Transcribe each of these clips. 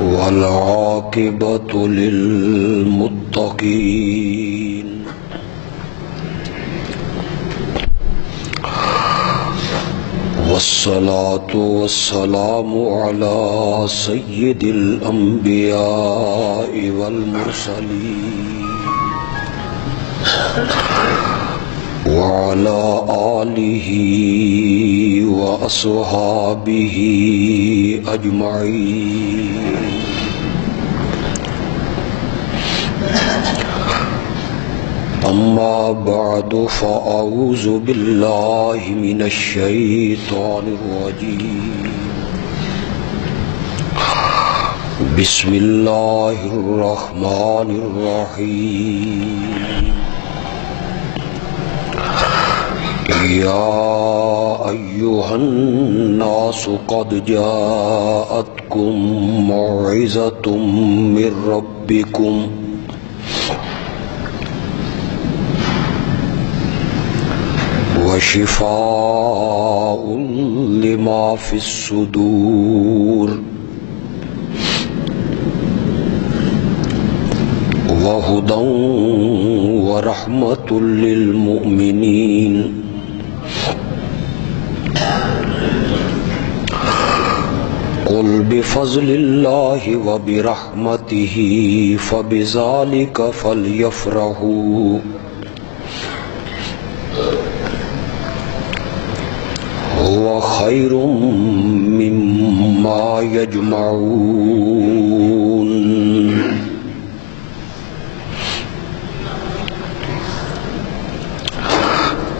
والعاقبة للمتقين والصلاة والسلام على سيد الأنبياء والمرسلين وعلى آله وأصحابه أجمعين. أما بعد فأعوذ بالله من الشيطان الرجيم. بسم الله الرحمن الرحيم. يا أيها الناس قد جاءتكم موعظة من ربكم وشفاء لما في الصدور وهدى ورحمة للمؤمنين. قل بفضل الله وبرحمته فبذلك فليفرحوا هو خير مما يجمعون.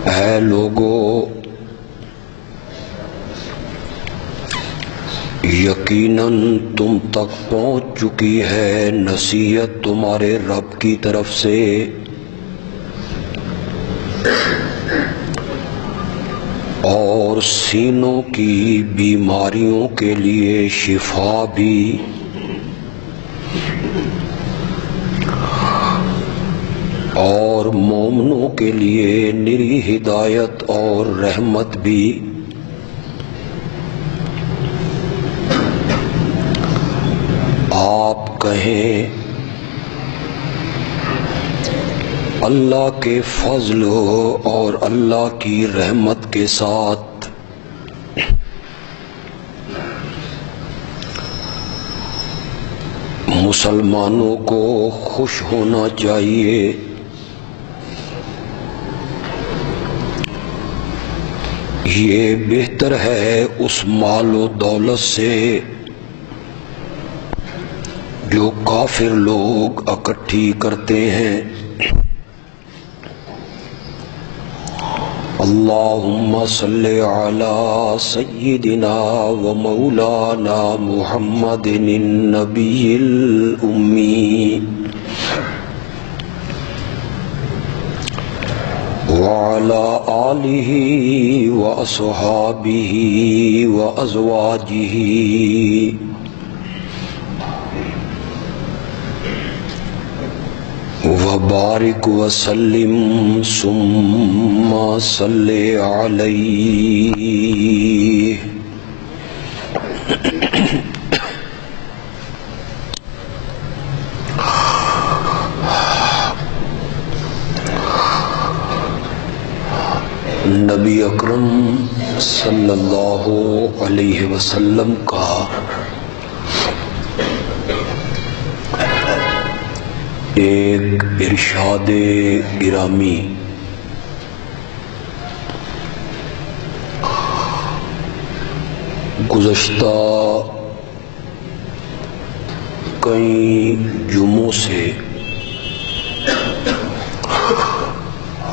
اے لوگو، یقیناً تم تک پہنچ چکی ہے نصیحت تمہارے رب کی طرف سے، اور سینوں کی بیماریوں کے لیے شفا بھی، اور مومنوں کے لیے نری ہدایت اور رحمت بھی۔ آپ کہیں اللہ کے فضل اور اللہ کی رحمت کے ساتھ مسلمانوں کو خوش ہونا چاہیے۔ یہ بہتر ہے اس مال و دولت سے جو کافر لوگ اکٹھی کرتے ہیں۔ اللہم صلی علی سیدنا و مولانا محمد النبی الامی وعلی آلہ واصحابہ وازواجہ وبارک وسلم ثم صلی علیہ۔ نبی اکرم صلی اللہ علیہ وسلم کا ایک ارشاد گرامی گزشتہ کئی جمعوں سے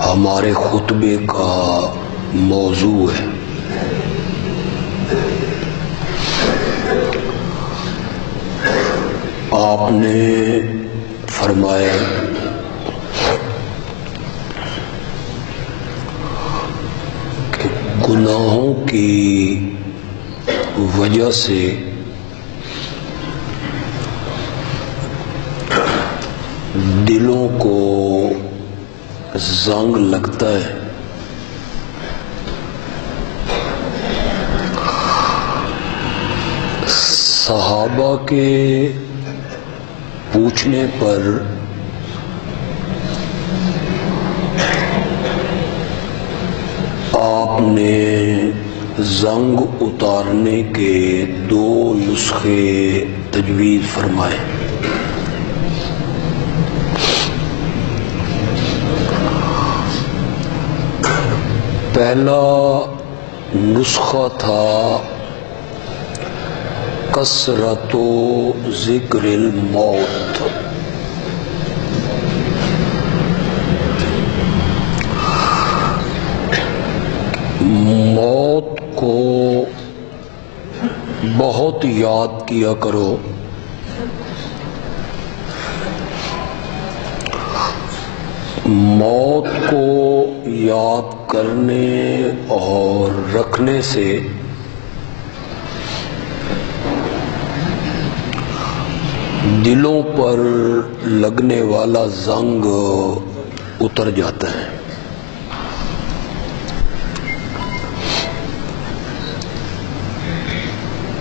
ہمارے خطبے کا موضوع ہے۔ آپ نے فرمایا کہ گناہوں کی وجہ سے دلوں کو زنگ لگتا ہے، صحابہ کے پوچھنے پر آپ نے زنگ اتارنے کے 2 نسخے تجویز فرمائے۔ پہلا نسخہ تھا کثرت ذکر الموت، موت کو بہت یاد کیا کرو، موت کو یاد کرنے اور رکھنے سے دلوں پر لگنے والا زنگ اتر جاتا ہے۔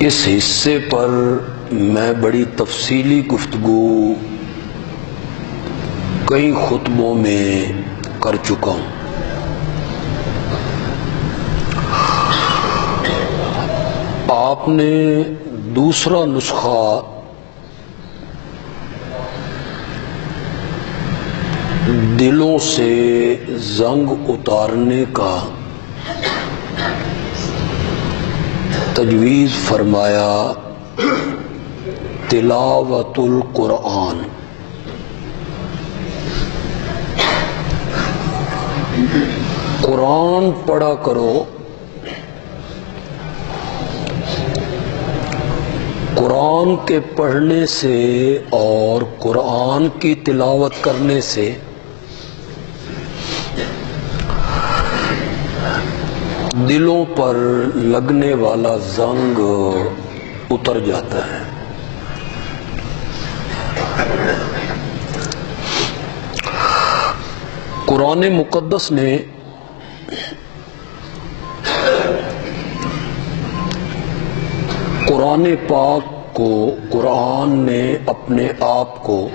اس حصے پر میں بڑی تفصیلی گفتگو کئی خطبوں میں کر چکا ہوں۔ آپ نے دوسرا نسخہ دلوں سے زنگ اتارنے کا تجویز فرمایا تلاوت القرآن۔ قرآن پڑھا کرو، قرآن کے پڑھنے سے اور قرآن کی تلاوت کرنے سے دلوں پر لگنے والا زنگ اتر جاتا ہے۔ قرآن مقدس نے قرآن پاک کو، قرآن نے اپنے آپ کو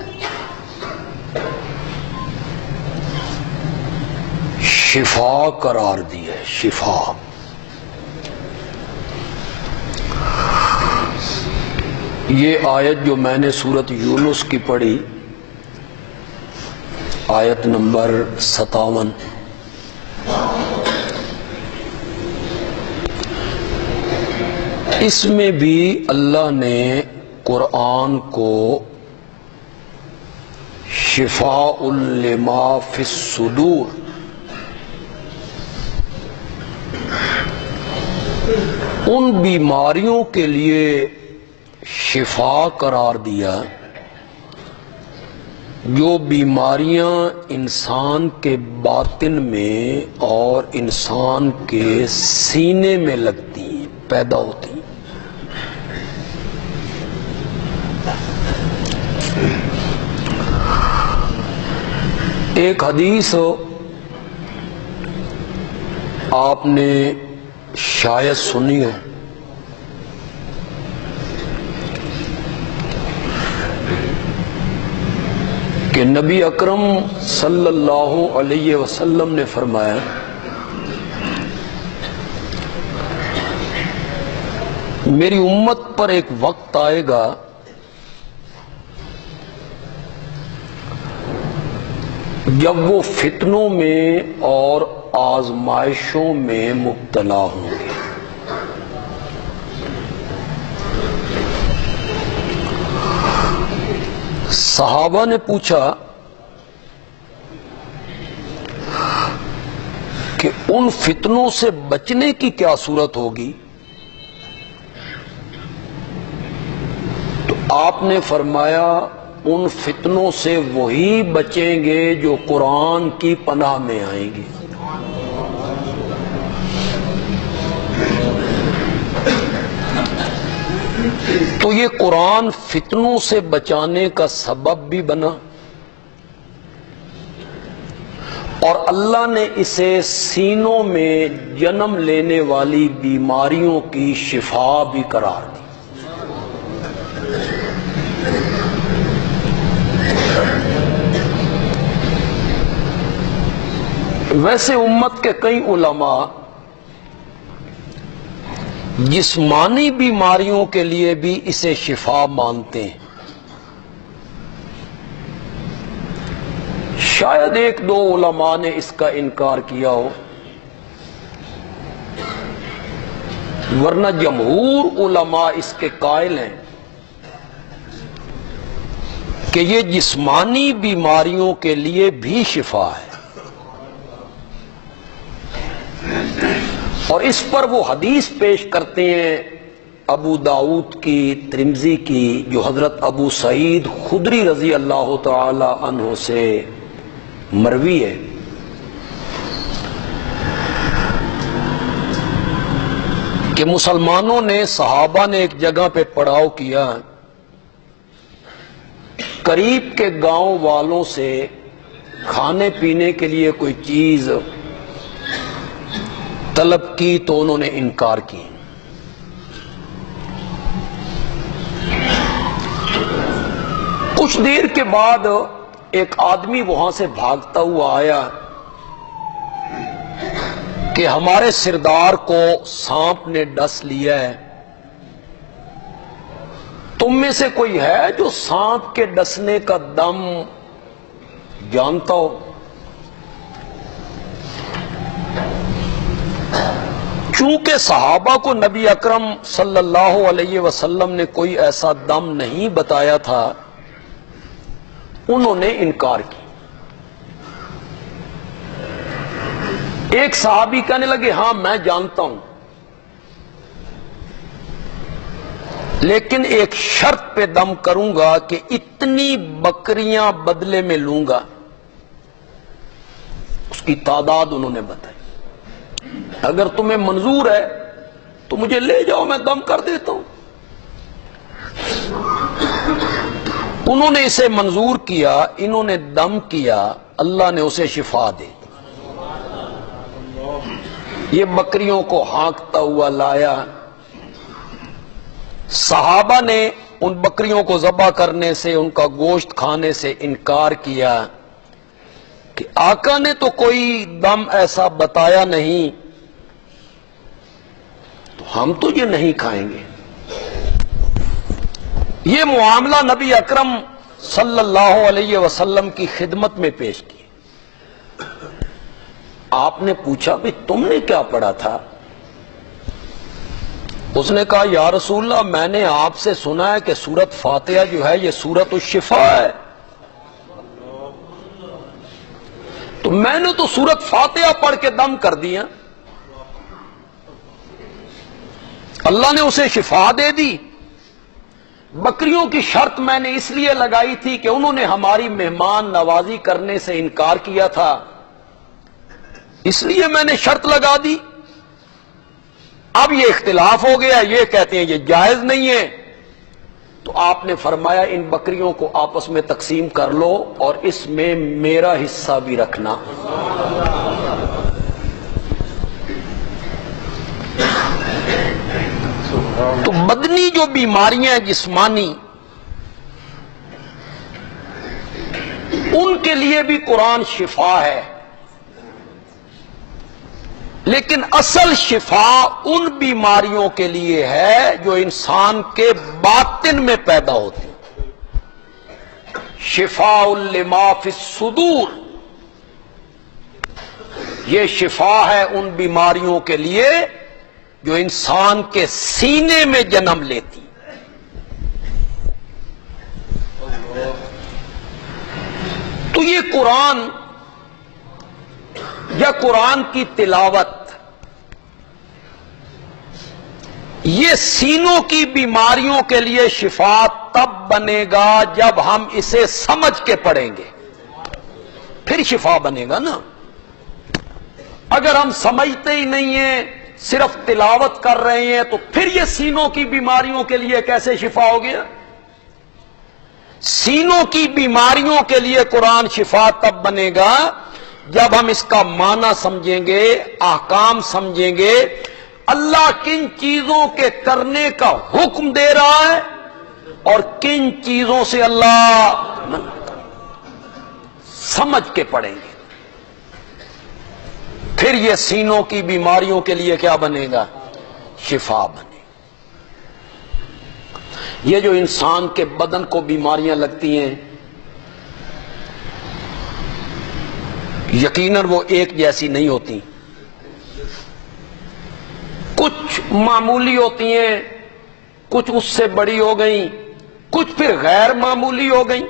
شفا قرار دی ہے، شفا۔ یہ آیت جو میں نے سورۃ یونس کی پڑھی، آیت نمبر 57، اس میں بھی اللہ نے قرآن کو شفاء لما فی الصدور، ان بیماریوں کے لیے شفا قرار دیا جو بیماریاں انسان کے باطن میں اور انسان کے سینے میں لگتی ہیں، پیدا ہوتی ہیں۔ ایک حدیث آپ نے شاید سنی ہے کہ نبی اکرم صلی اللہ علیہ وسلم نے فرمایا میری امت پر ایک وقت آئے گا جب وہ فتنوں میں اور آزمائشوں میں مبتلا ہوں گے۔ صحابہ نے پوچھا کہ ان فتنوں سے بچنے کی کیا صورت ہوگی؟ تو آپ نے فرمایا ان فتنوں سے وہی بچیں گے جو قرآن کی پناہ میں آئیں گے۔ تو یہ قرآن فتنوں سے بچانے کا سبب بھی بنا اور اللہ نے اسے سینوں میں جنم لینے والی بیماریوں کی شفا بھی قرار دی۔ ویسے امت کے کئی علماء جسمانی بیماریوں کے لیے بھی اسے شفا مانتے ہیں. شاید ایک دو علماء نے اس کا انکار کیا ہو، ورنہ جمہور علماء اس کے قائل ہیں کہ یہ جسمانی بیماریوں کے لیے بھی شفا ہے. اور اس پر وہ حدیث پیش کرتے ہیں ابو داؤد کی، ترمذی کی، جو حضرت ابو سعید خدری رضی اللہ تعالی عنہ سے مروی ہے. کہ مسلمانوں نے، صحابہ نے ایک جگہ پہ پڑاؤ کیا، قریب کے گاؤں والوں سے کھانے پینے کے لیے کوئی چیز طلب کی تو انہوں نے انکار کی. کچھ دیر کے بعد ایک آدمی وہاں سے بھاگتا ہوا آیا کہ ہمارے سردار کو سانپ نے ڈس لیا ہے، تم میں سے کوئی ہے جو سانپ کے ڈسنے کا دم جانتا ہو؟ چونکہ صحابہ کو نبی اکرم صلی اللہ علیہ وسلم نے کوئی ایسا دم نہیں بتایا تھا، انہوں نے انکار کی. ایک صحابی کہنے لگے ہاں میں جانتا ہوں، لیکن ایک شرط پہ دم کروں گا کہ اتنی بکریاں بدلے میں لوں گا. اس کی تعداد انہوں نے بتائی. اگر تمہیں منظور ہے تو مجھے لے جاؤ، میں دم کر دیتا ہوں. انہوں نے اسے منظور کیا، انہوں نے دم کیا، اللہ نے اسے شفا دی. یہ بکریوں کو ہانکتا ہوا لایا. صحابہ نے ان بکریوں کو ذبح کرنے سے، ان کا گوشت کھانے سے انکار کیا کہ آقا نے تو کوئی دم ایسا بتایا نہیں، تو ہم تو یہ نہیں کھائیں گے. یہ معاملہ نبی اکرم صلی اللہ علیہ وسلم کی خدمت میں پیش کیا. آپ نے پوچھا بھی تم نے کیا پڑھا تھا؟ اس نے کہا یا رسول اللہ میں نے آپ سے سنا ہے کہ سورت فاتحہ جو ہے یہ سورت الشفا ہے، تو میں نے تو سورت فاتحہ پڑھ کے دم کر دیا، اللہ نے اسے شفا دے دی. بکریوں کی شرط میں نے اس لیے لگائی تھی کہ انہوں نے ہماری مہمان نوازی کرنے سے انکار کیا تھا، اس لیے میں نے شرط لگا دی. اب یہ اختلاف ہو گیا، یہ کہتے ہیں یہ جائز نہیں ہے، تو آپ نے فرمایا ان بکریوں کو آپس میں تقسیم کر لو اور اس میں میرا حصہ بھی رکھنا. تو بدنی جو بیماریاں جسمانی، ان کے لیے بھی قرآن شفا ہے، لیکن اصل شفا ان بیماریوں کے لیے ہے جو انسان کے باطن میں پیدا ہوتی. شفاء لما فی الصدور، یہ شفا ہے ان بیماریوں کے لیے جو انسان کے سینے میں جنم لیتی. تو یہ قرآن یا قرآن کی تلاوت یہ سینوں کی بیماریوں کے لیے شفا تب بنے گا جب ہم اسے سمجھ کے پڑھیں گے، پھر شفا بنے گا نا. اگر ہم سمجھتے ہی نہیں ہیں، صرف تلاوت کر رہے ہیں، تو پھر یہ سینوں کی بیماریوں کے لیے کیسے شفا ہو گیا؟ سینوں کی بیماریوں کے لیے قرآن شفا تب بنے گا جب ہم اس کا معنی سمجھیں گے، احکام سمجھیں گے، اللہ کن چیزوں کے کرنے کا حکم دے رہا ہے اور کن چیزوں سے اللہ منع کر، سمجھ کے پڑھیں گے. پھر یہ سینوں کی بیماریوں کے لیے کیا بنے گا؟ شفا بنے. یہ جو انسان کے بدن کو بیماریاں لگتی ہیں یقیناً وہ ایک جیسی نہیں ہوتی. کچھ معمولی ہوتی ہیں، کچھ اس سے بڑی ہو گئیں، کچھ پھر غیر معمولی ہو گئیں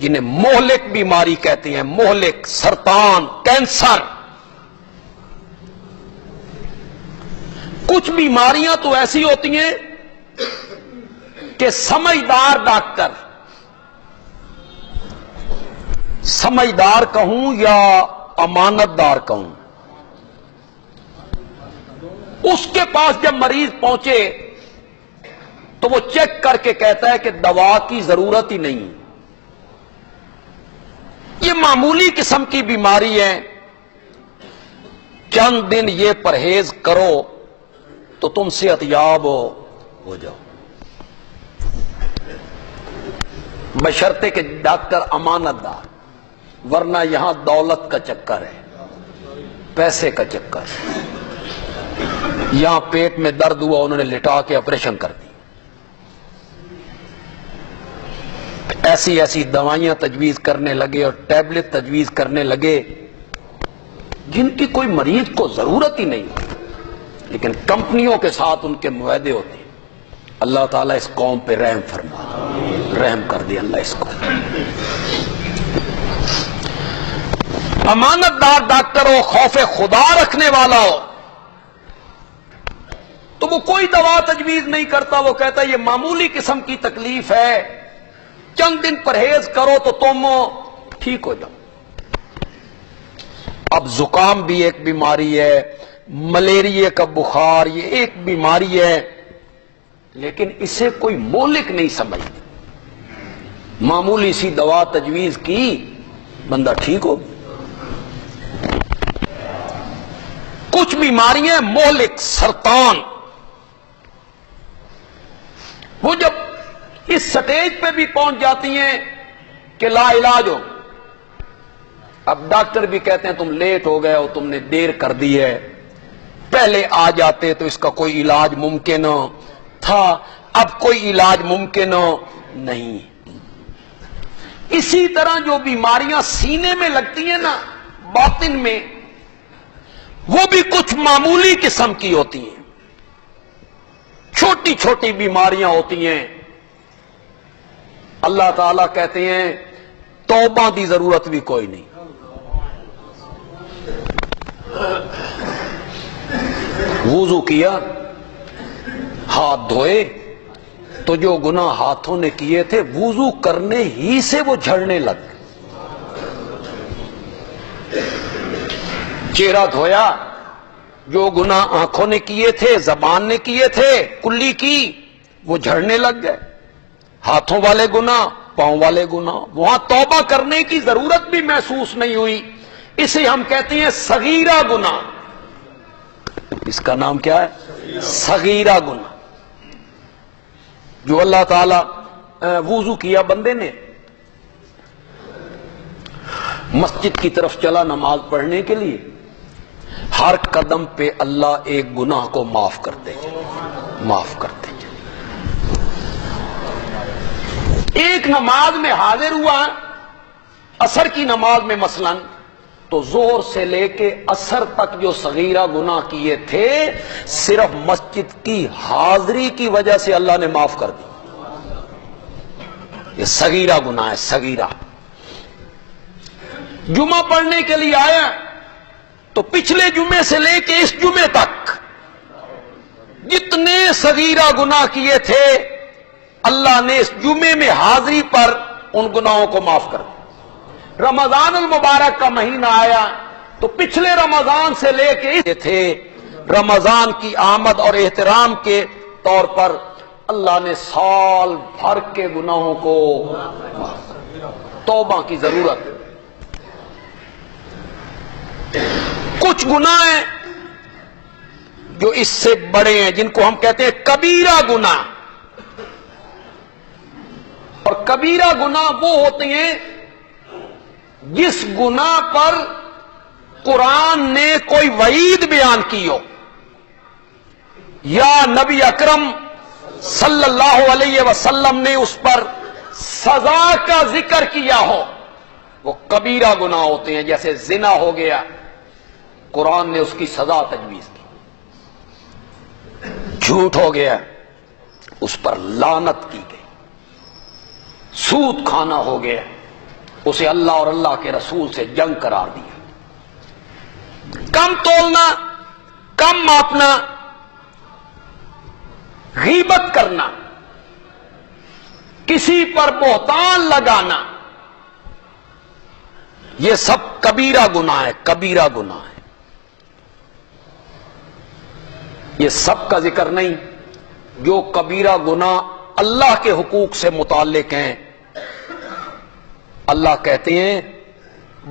جنہیں مہلک بیماری کہتے ہیں. مہلک، سرطان، کینسر. کچھ بیماریاں تو ایسی ہوتی ہیں کہ سمجھدار ڈاکٹر، سمجھدار کہوں یا امانت دار کہوں، اس کے پاس جب مریض پہنچے تو وہ چیک کر کے کہتا ہے کہ دوا کی ضرورت ہی نہیں، یہ معمولی قسم کی بیماری ہے، چند دن یہ پرہیز کرو تو تم صحت یاب ہو جاؤ. بشرطے کہ ڈاکٹر امانت دار، ورنہ یہاں دولت کا چکر ہے، پیسے کا چکر ہے. یہاں پیٹ میں درد ہوا، انہوں نے لٹا کے آپریشن کر دی. ایسی ایسی دوائیاں تجویز کرنے لگے اور ٹیبلٹ تجویز کرنے لگے جن کی کوئی مریض کو ضرورت ہی نہیں، لیکن کمپنیوں کے ساتھ ان کے معاہدے ہوتے ہیں. اللہ تعالیٰ اس قوم پہ رحم فرما، رحم کر دے اللہ اس کو. امانت دار ڈاکٹر ہو، خوف خدا رکھنے والا ہو، تو وہ کوئی دوا تجویز نہیں کرتا. وہ کہتا ہے یہ معمولی قسم کی تکلیف ہے، چند دن پرہیز کرو تو تم ٹھیک ہو جاؤ. اب زکام بھی ایک بیماری ہے، ملیریا کا بخار یہ ایک بیماری ہے، لیکن اسے کوئی مہلک نہیں سمجھتا. معمولی سی دوا تجویز کی، بندہ ٹھیک ہو. کچھ بیماریاں مہلک، سرطان، وہ جب اس سٹیج پہ بھی پہنچ جاتی ہیں کہ لا علاج ہو. اب ڈاکٹر بھی کہتے ہیں تم لیٹ ہو گئے ہو، تم نے دیر کر دی ہے، پہلے آ جاتے تو اس کا کوئی علاج ممکن تھا، اب کوئی علاج ممکن نہیں. اسی طرح جو بیماریاں سینے میں لگتی ہیں نا، باطن میں، وہ بھی کچھ معمولی قسم کی ہوتی ہیں، چھوٹی چھوٹی بیماریاں ہوتی ہیں. اللہ تعالیٰ کہتے ہیں توبہ دی ضرورت بھی کوئی نہیں. وضو کیا، ہاتھ دھوئے تو جو گناہ ہاتھوں نے کیے تھے وضو کرنے ہی سے وہ جھڑنے لگ گئے. چہرہ دھویا، جو گناہ آنکھوں نے کیے تھے، زبان نے کیے تھے، کلی کی، وہ جھڑنے لگ گئے. ہاتھوں والے گناہ، پاؤں والے گناہ، وہاں توبہ کرنے کی ضرورت بھی محسوس نہیں ہوئی. اسے ہم کہتے ہیں صغیرہ گناہ. اس کا نام کیا ہے؟ صغیرہ گناہ. جو اللہ تعالی وضو کیا بندے نے، مسجد کی طرف چلا نماز پڑھنے کے لیے، ہر قدم پہ اللہ ایک گناہ کو معاف کرتے چلے، معاف کرتے چلے. ایک نماز میں حاضر ہوا، عصر کی نماز میں مثلاً، تو ظہر سے لے کے عصر تک جو صغیرہ گناہ کیے تھے صرف مسجد کی حاضری کی وجہ سے اللہ نے معاف کر دی. یہ صغیرہ گناہ ہے، صغیرہ. جمعہ پڑھنے کے لیے آیا تو پچھلے جمعے سے لے کے اس جمعے تک جتنے صغیرہ گناہ کیے تھے اللہ نے اس جمعے میں حاضری پر ان گناہوں کو معاف کر دیا. رمضان المبارک کا مہینہ آیا تو پچھلے رمضان سے لے کے تھے، رمضان کی آمد اور احترام کے طور پر اللہ نے سال بھر کے گناہوں کو معاف کر دیا. توبہ کی ضرورت. کچھ گناہ ہیں جو اس سے بڑے ہیں، جن کو ہم کہتے ہیں کبیرہ گناہ. اور کبیرہ گناہ وہ ہوتے ہیں جس گناہ پر قرآن نے کوئی وعید بیان کی ہو یا نبی اکرم صلی اللہ علیہ وسلم نے اس پر سزا کا ذکر کیا ہو، وہ کبیرہ گناہ ہوتے ہیں. جیسے زنا ہو گیا، قرآن نے اس کی سزا تجویز کی. جھوٹ ہو گیا، اس پر لعنت کی گئی. سود کھانا ہو گیا، اسے اللہ اور اللہ کے رسول سے جنگ قرار دیا. کم تولنا، کم ماپنا، غیبت کرنا، کسی پر بہتان لگانا، یہ سب کبیرہ گناہ ہے. کبیرہ گناہ ہے. یہ سب کا ذکر نہیں، جو کبیرہ گناہ اللہ کے حقوق سے متعلق ہیں. اللہ کہتے ہیں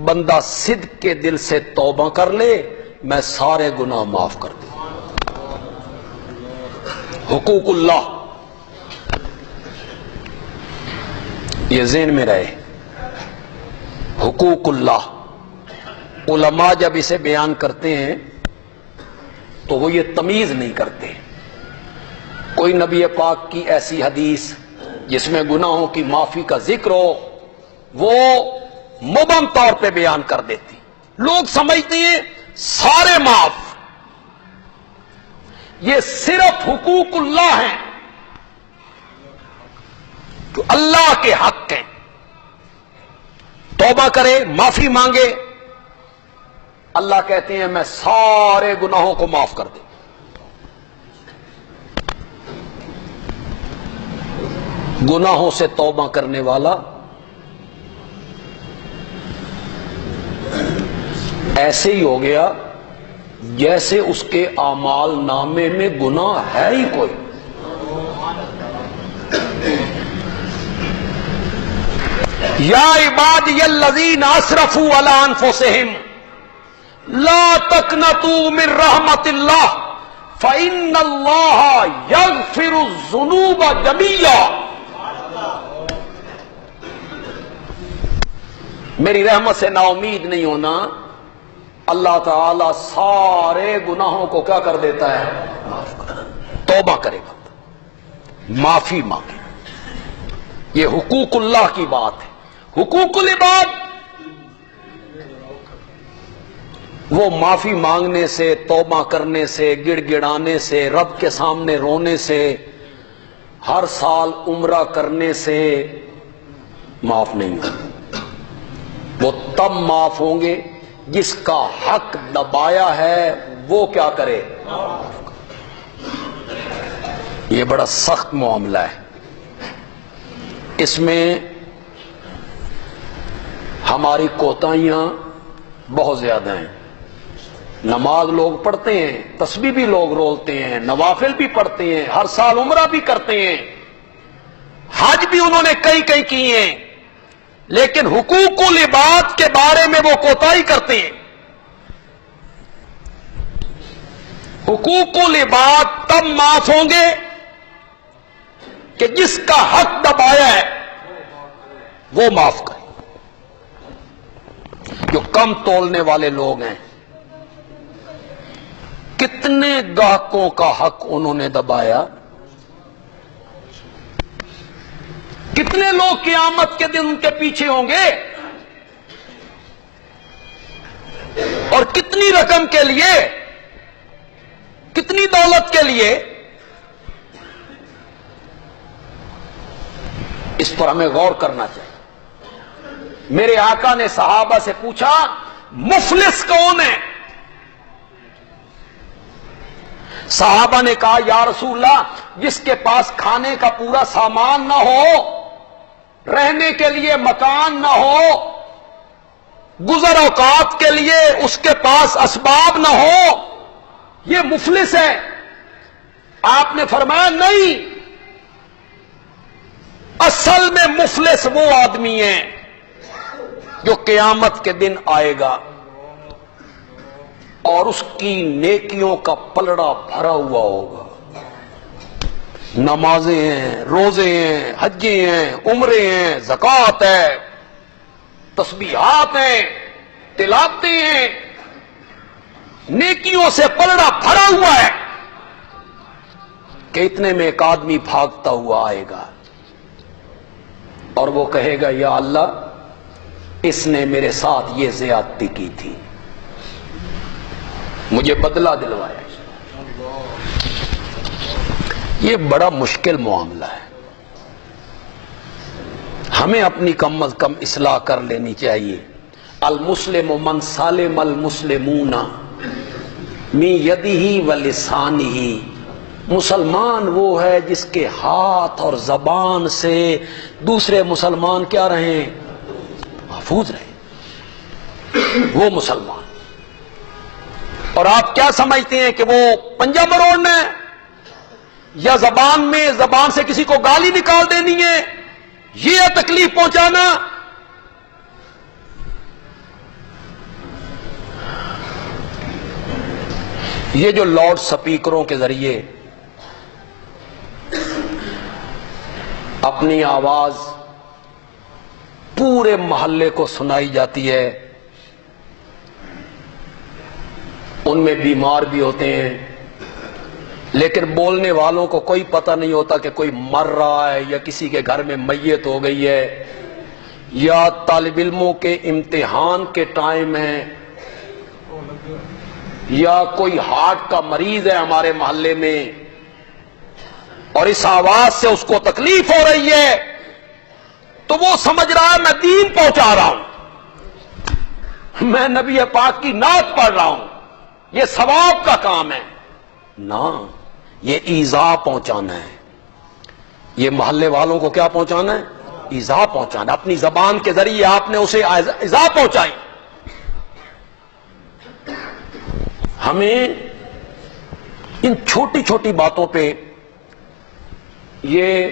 بندہ صدق کے دل سے توبہ کر لے، میں سارے گناہ معاف کر دوں. حقوق اللہ، یہ ذہن میں رہے. حقوق اللہ. علماء جب اسے بیان کرتے ہیں تو وہ یہ تمیز نہیں کرتے. کوئی نبی پاک کی ایسی حدیث جس میں گناہوں کی معافی کا ذکر ہو، وہ مبہم طور پہ بیان کر دیتی. لوگ سمجھتے ہیں سارے معاف. یہ صرف حقوق اللہ ہیں جو اللہ کے حق ہیں. توبہ کرے، معافی مانگے، اللہ کہتے ہیں میں سارے گناہوں کو معاف کر دوں. گناہوں سے توبہ کرنے والا ایسے ہی ہو گیا جیسے اس کے اعمال نامے میں گناہ ہے ہی کوئی. یا عبادی الذین اسرفوا علی انفسہم لا تقنطوا من رحمت اللہ فإن اللہ یغفر الذنوب جميعا. میری رحمت سے نا امید نہیں ہونا. اللہ تعالی سارے گناہوں کو کیا کر دیتا ہے؟ معاف کر. توبہ کرے گا، معافی مانگے. یہ حقوق اللہ کی بات ہے. حقوق العباد، وہ معافی مانگنے سے، توبہ کرنے سے، گڑ گڑانے سے، رب کے سامنے رونے سے، ہر سال عمرہ کرنے سے معاف نہیں ہوں. وہ تب معاف ہوں گے جس کا حق دبایا ہے وہ کیا کرے؟ یہ بڑا سخت معاملہ ہے. اس میں ہماری کوتاہیاں بہت زیادہ ہیں. نماز لوگ پڑھتے ہیں، تسبیح بھی لوگ رولتے ہیں، نوافل بھی پڑھتے ہیں، ہر سال عمرہ بھی کرتے ہیں، حج بھی انہوں نے کئی کیے ہیں، لیکن حقوق العباد کے بارے میں وہ کوتاہی کرتے ہیں. حقوق العباد تب معاف ہوں گے کہ جس کا حق دبایا ہے وہ معاف کرے. جو کم تولنے والے لوگ ہیں، کتنے گاہکوں کا حق انہوں نے دبایا. کتنے لوگ قیامت کے دن ان کے پیچھے ہوں گے، اور کتنی رقم کے لیے، کتنی دولت کے لیے. اس پر ہمیں غور کرنا چاہیے. میرے آقا نے صحابہ سے پوچھا مفلس کون ہے؟ صحابہ نے کہا یا رسول اللہ، جس کے پاس کھانے کا پورا سامان نہ ہو، رہنے کے لیے مکان نہ ہو، گزر اوقات کے لیے اس کے پاس اسباب نہ ہو، یہ مفلس ہے. آپ نے فرمایا نہیں، اصل میں مفلس وہ آدمی ہے جو قیامت کے دن آئے گا اور اس کی نیکیوں کا پلڑا بھرا ہوا ہوگا. نمازیں ہیں، روزے ہیں، حجیں ہیں، عمرے ہیں، زکوٰۃ ہے، تسبیحات ہیں، تلاوتیں ہیں، نیکیوں سے پلڑا بھرا ہوا ہے کہ اتنے میں ایک آدمی بھاگتا ہوا آئے گا اور وہ کہے گا یا اللہ اس نے میرے ساتھ یہ زیادتی کی تھی، مجھے بدلہ دلوایا۔ یہ بڑا مشکل معاملہ ہے، ہمیں اپنی کم از کم اصلاح کر لینی چاہیے۔ المسلم من سالم المسلمون من یدہ ولسانہ، مسلمان وہ ہے جس کے ہاتھ اور زبان سے دوسرے مسلمان کیا رہیں؟ محفوظ رہیں، وہ مسلمان۔ اور آپ کیا سمجھتے ہیں کہ وہ پنجہ مروڑنا ہے یا زبان سے کسی کو گالی نکال دینی ہے، یہ تکلیف پہنچانا؟ یہ جو لاؤڈ سپیکروں کے ذریعے اپنی آواز پورے محلے کو سنائی جاتی ہے، ان میں بیمار بھی ہوتے ہیں، لیکن بولنے والوں کو کوئی پتہ نہیں ہوتا کہ کوئی مر رہا ہے یا کسی کے گھر میں میت ہو گئی ہے یا طالب علموں کے امتحان کے ٹائم ہے یا کوئی ہارٹ کا مریض ہے ہمارے محلے میں اور اس آواز سے اس کو تکلیف ہو رہی ہے، تو وہ سمجھ رہا ہے میں دین پہنچا رہا ہوں، میں نبی پاک کی نعت پڑھ رہا ہوں، یہ ثواب کا کام ہے۔ نہ، یہ ایذا پہنچانا ہے۔ یہ محلے والوں کو کیا پہنچانا ہے؟ ایذا پہنچانا۔ اپنی زبان کے ذریعے آپ نے اسے ایذا پہنچائی۔ ہمیں ان چھوٹی چھوٹی باتوں پہ، یہ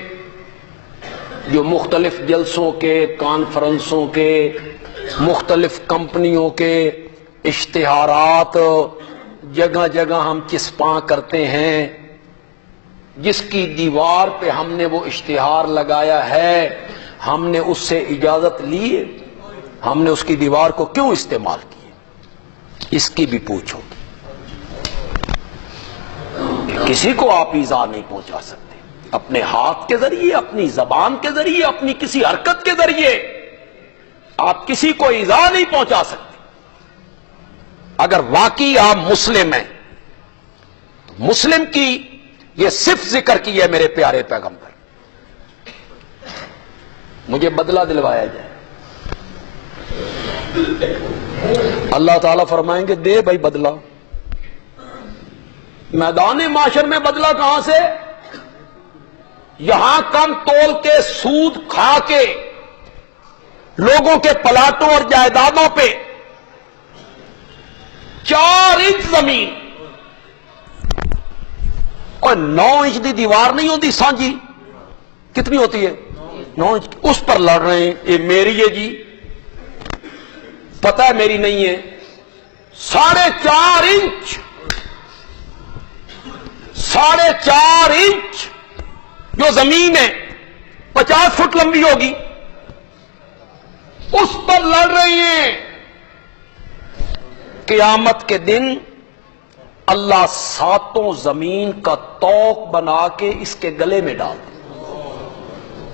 جو مختلف جلسوں کے، کانفرنسوں کے، مختلف کمپنیوں کے اشتہارات جگہ جگہ ہم چسپاں کرتے ہیں، جس کی دیوار پہ ہم نے وہ اشتہار لگایا ہے، ہم نے اس سے اجازت لی؟ ہم نے اس کی دیوار کو کیوں استعمال کی؟ اس کی بھی پوچھو۔ کسی کو آپ ایذا نہیں پہنچا سکتے، اپنے ہاتھ کے ذریعے، اپنی زبان کے ذریعے، اپنی کسی حرکت کے ذریعے آپ کسی کو ایذا نہیں پہنچا سکتے۔ اگر واقعی آپ مسلم ہیں تو مسلم کی یہ صرف ذکر کی ہے میرے پیارے پیغمبر، مجھے بدلہ دلوایا جائے۔ اللہ تعالیٰ فرمائیں گے دے بھائی بدلہ۔ میدان معاشر میں بدلہ کہاں سے؟ یہاں کم تول کے سود کھا کے لوگوں کے پلاٹوں اور جائیدادوں پہ 4 انچ زمین اور 9 انچ دی دیوار نہیں ہوتی سانجی، کتنی ہوتی ہے؟ 9 انچ، اس پر لڑ رہے ہیں یہ میری ہے جی، پتہ ہے میری نہیں ہے۔ 4.5 انچ، 4.5 انچ جو زمین ہے 50 فٹ لمبی ہوگی، اس پر لڑ رہی ہیں۔ قیامت کے دن اللہ 7 زمین کا توق بنا کے اس کے گلے میں ڈال دے۔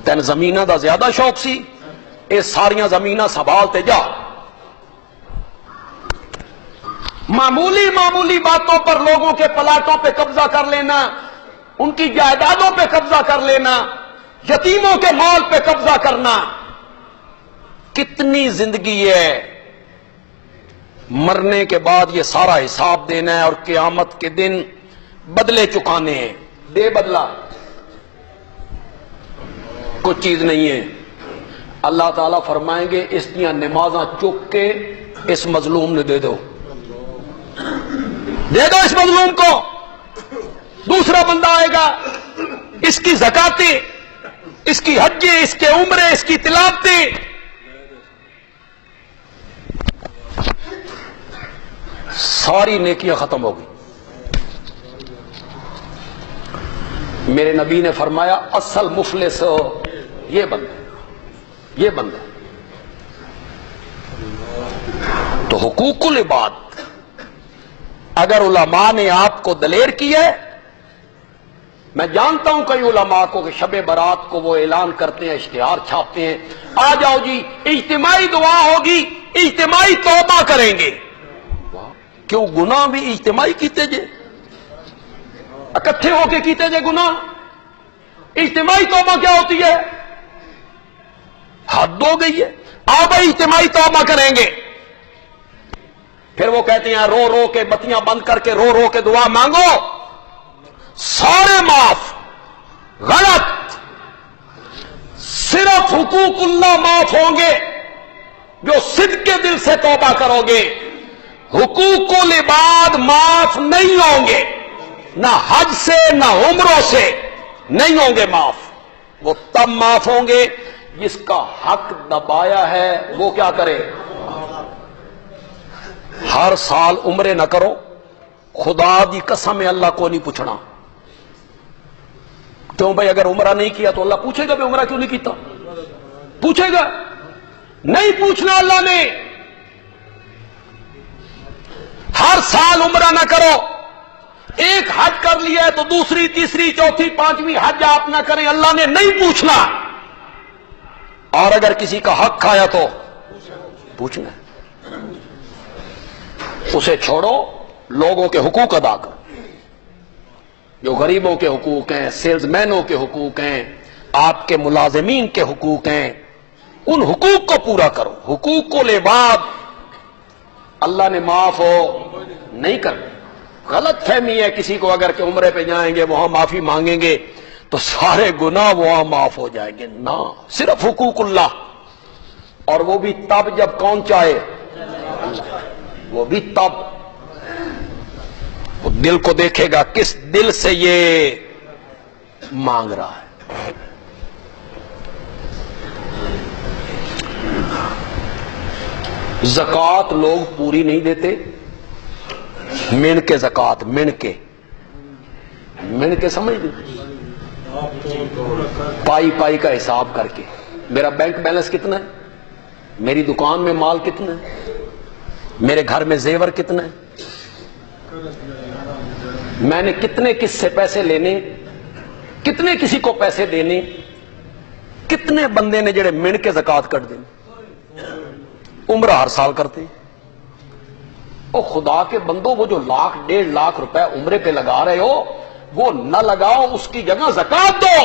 تین زمینہ دا زیادہ شوق سی، اے ساریاں زمینہ سنبھالتے جا۔ معمولی باتوں پر لوگوں کے پلاٹوں پہ قبضہ کر لینا، ان کی جائیدادوں پہ قبضہ کر لینا، یتیموں کے مال پہ قبضہ کرنا، کتنی زندگی ہے۔ مرنے کے بعد یہ سارا حساب دینا ہے اور قیامت کے دن بدلے چکانے ہیں۔ دے بدلہ، کچھ چیز نہیں ہے۔ اللہ تعالیٰ فرمائیں گے اس دیا نمازاں چک کے اس مظلوم نے دے دو، دے دو اس مظلوم کو۔ دوسرا بندہ آئے گا، اس کی زکاتیں، اس کی حجیں، اس کے عمرے، اس کی تلاوتیں، ساری نیکیاں ختم ہو گئی۔ میرے نبی نے فرمایا اصل مفلس یہ بندہ، یہ بندہ۔ تو حقوق العباد اگر علماء نے آپ کو دلیر کیا ہے، میں جانتا ہوں کئی علماء کو کہ شب برات کو وہ اعلان کرتے ہیں، اشتہار چھاپتے ہیں، آ جاؤ جی اجتماعی دعا ہوگی، اجتماعی توبہ کریں گے۔ کیوں گناہ بھی اجتماعی کیتے جے، اکٹھے ہو کے کیتے جے گناہ؟ اجتماعی توبہ کیا ہوتی ہے؟ حد ہو گئی ہے۔ آؤ بھائی اجتماعی توبہ کریں گے۔ پھر وہ کہتے ہیں رو رو کے بتیاں بند کر کے رو رو کے دعا مانگو، سارے معاف۔ غلط، صرف حقوق اللہ معاف ہوں گے جو صدق کے دل سے توبہ کرو گے۔ حقوق العباد معاف نہیں ہوں گے، نہ حج سے نہ عمروں سے نہیں ہوں گے معاف۔ وہ تب معاف ہوں گے جس کا حق دبایا ہے وہ کیا کرے؟ ہر سال عمرے نہ کرو، خدا دی قسم اللہ کو نہیں پوچھنا۔ کیوں بھائی؟ اگر عمرہ نہیں کیا تو اللہ پوچھے گا بھی عمرہ کیوں نہیں کیتا؟ پوچھے گا؟ نہیں پوچھنا اللہ نے۔ ہر سال عمرہ نہ کرو، ایک حج کر لیا ہے تو دوسری تیسری چوتھی پانچویں حج آپ نہ کریں، اللہ نے نہیں پوچھنا۔ اور اگر کسی کا حق کھایا تو پوچھنا، اسے چھوڑو، لوگوں کے حقوق ادا کرو، جو غریبوں کے حقوق ہیں، سیلز مینوں کے حقوق ہیں، آپ کے ملازمین کے حقوق ہیں، ان حقوق کو پورا کرو۔ حقوق العباد اللہ نے معاف ہو نہیں کرنا۔ غلط فہمی ہے کسی کو اگر کہ عمرے پہ جائیں گے وہاں معافی مانگیں گے تو سارے گناہ وہاں معاف ہو جائیں گے، نہ، صرف حقوق اللہ، اور وہ بھی تب جب کون چاہے، وہ بھی تب۔ وہ دل کو دیکھے گا کس دل سے یہ مانگ رہا ہے۔ زکوٰۃ لوگ پوری نہیں دیتے، من کے زکوٰۃ، من کے سمجھ دیں، پائی پائی کا حساب کر کے، میرا بینک بیلنس کتنا ہے، میری دکان میں مال کتنا ہے، میرے گھر میں زیور کتنا ہے، میں نے کتنے کس سے پیسے لینے، کتنے کسی کو پیسے دینے، کتنے بندے نے جڑے من کے زکوٰۃ کٹ دینے۔ عمرہ ہر سال کرتے، او خدا کے بندو، وہ جو 1,00,000 1.5 لاکھ روپے عمرے پہ لگا رہے ہو وہ نہ لگاؤ، اس کی جگہ زکوٰۃ دو۔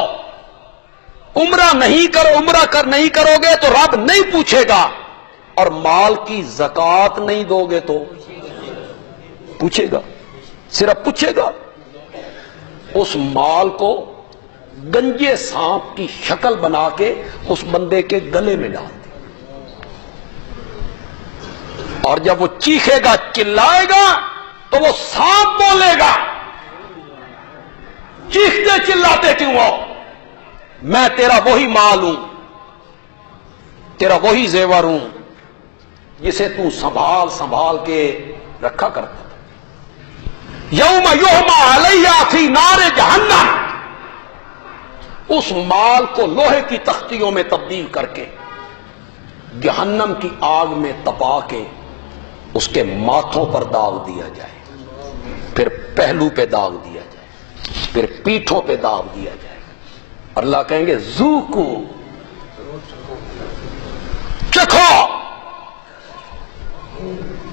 عمرہ نہیں کرو، نہیں کرو گے تو رب نہیں پوچھے گا، اور مال کی زکوٰۃ نہیں دو گے تو پوچھے گا، صرف پوچھے گا۔ اس مال کو گنجے سانپ کی شکل بنا کے اس بندے کے گلے میں ڈال دے، اور جب وہ چیخے گا چلائے گا تو وہ سانپ بولے گا، چیختے چلاتے کیوں ہو؟ میں تیرا وہی مال ہوں، تیرا وہی زیور ہوں جسے تو سنبھال سنبھال کے رکھا کرتا تھا۔ یوم یحمى علیہ فی نار جہنم، اس مال کو لوہے کی تختیوں میں تبدیل کر کے جہنم کی آگ میں تپا کے اس کے ماتھوں پر داغ دیا جائے، پھر پہلو پہ داغ دیا جائے، پھر پیٹھوں پہ داغ دیا جائے۔ اللہ کہیں گے ذوقو، چکھو